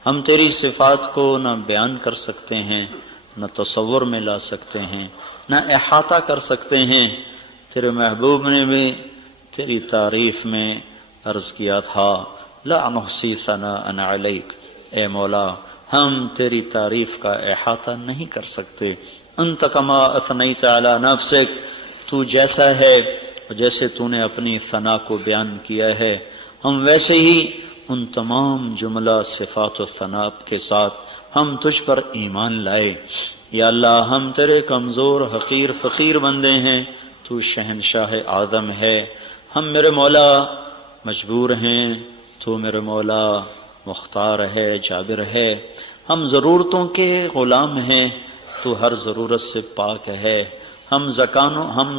ہم تیری صفات کو نہ بیان کر سکتے ہیں، نہ تصور میں لا سکتے ہیں، نہ احاطہ کر سکتے ہیں. تیرے محبوب نے بھی تیری تعریف میں عرض کیا تھا لا نحصی ثناء علیک، اے مولا ہم تیری تعریف کا احاطہ نہیں کر سکتے. انت کما اثنیت علی نفسک، تو جیسا ہے جیسے تو نے اپنی ثنا کو بیان کیا ہے، ہم ویسے ہی ان تمام جملہ صفات و ثنا کے ساتھ ہم تجھ پر ایمان لائے. یا اللہ ہم تیرے کمزور حقیر فقیر بندے ہیں، تو شہنشاہ اعظم ہے. ہم میرے مولا مجبور ہیں، تو میرے مولا مختار ہے، جابر ہے. ہم ضرورتوں کے غلام ہیں، تو ہر ضرورت سے پاک ہے. ہم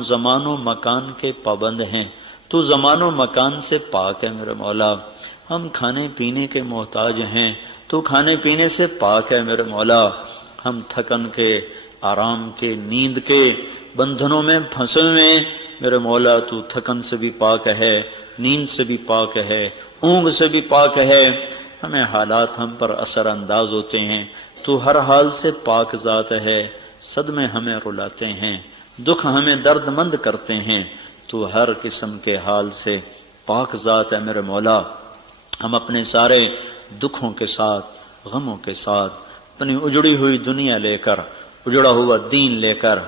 زمان و مکان کے پابند ہیں، تو زمان و مکان سے پاک ہے میرے مولا. ہم کھانے پینے کے محتاج ہیں، تو کھانے پینے سے پاک ہے میرے مولا. ہم تھکن کے، آرام کے، نیند کے بندھنوں میں پھنسے ہوئے میرے مولا، تو تھکن سے بھی پاک ہے، نیند سے بھی پاک ہے، اونگ سے بھی پاک ہے. ہمیں حالات ہم پر اثر انداز ہوتے ہیں، تو ہر حال سے پاک ذات ہے. صدمے ہمیں رلاتے ہیں، دکھ ہمیں درد مند کرتے ہیں، تو ہر قسم کے حال سے پاک ذات ہے میرے مولا. ہم اپنے سارے دکھوں کے ساتھ، غموں کے ساتھ، اپنی اجڑی ہوئی دنیا لے کر، اجڑا ہوا دین لے کر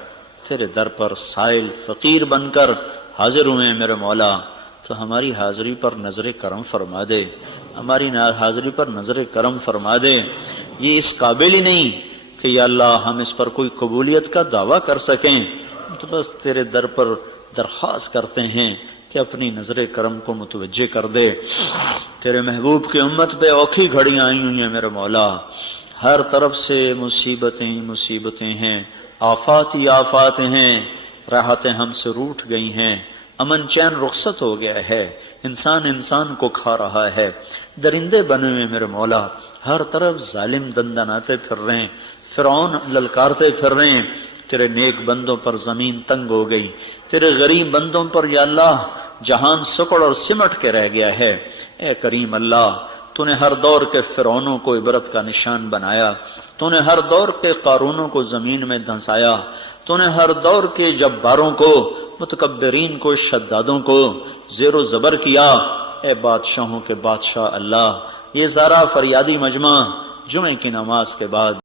تیرے در پر سائل فقیر بن کر حاضر ہوئے ہیں میرے مولا. تو ہماری حاضری پر نظر کرم فرما دے، ہماری حاضری پر نظر کرم فرما دے. یہ اس قابل ہی نہیں کہ یا اللہ ہم اس پر کوئی قبولیت کا دعویٰ کر سکیں، تو بس تیرے در پر درخواست کرتے ہیں کہ اپنی نظر کرم کو متوجہ کر دے. تیرے محبوب کی امت پہ اوکھی گھڑیاں آئی ہوئی ہیں میرے مولا، ہر طرف سے مصیبتیں مصیبتیں ہیں، آفات ہی آفات ہیں، راحتیں ہم سے روٹھ گئی ہیں، امن چین رخصت ہو گیا ہے، انسان انسان کو کھا رہا ہے، درندے بنے ہوئے میرے مولا، ہر طرف ظالم دندناتے پھر رہے ہیں، فرعون للکارتے پھر رہے ہیں. تیرے نیک بندوں پر زمین تنگ ہو گئی، تیرے غریب بندوں پر یا اللہ جہان سکڑ اور سمٹ کے رہ گیا ہے. اے کریم اللہ، تو نے ہر دور کے فرعونوں کو عبرت کا نشان بنایا، تو نے ہر دور کے قارونوں کو زمین میں دھنسایا، تو نے ہر دور کے جباروں کو، متکبرین کو، شدادوں کو زیر و زبر کیا. اے بادشاہوں کے بادشاہ اللہ، یہ سارا فریادی مجمع جمعے کی نماز کے بعد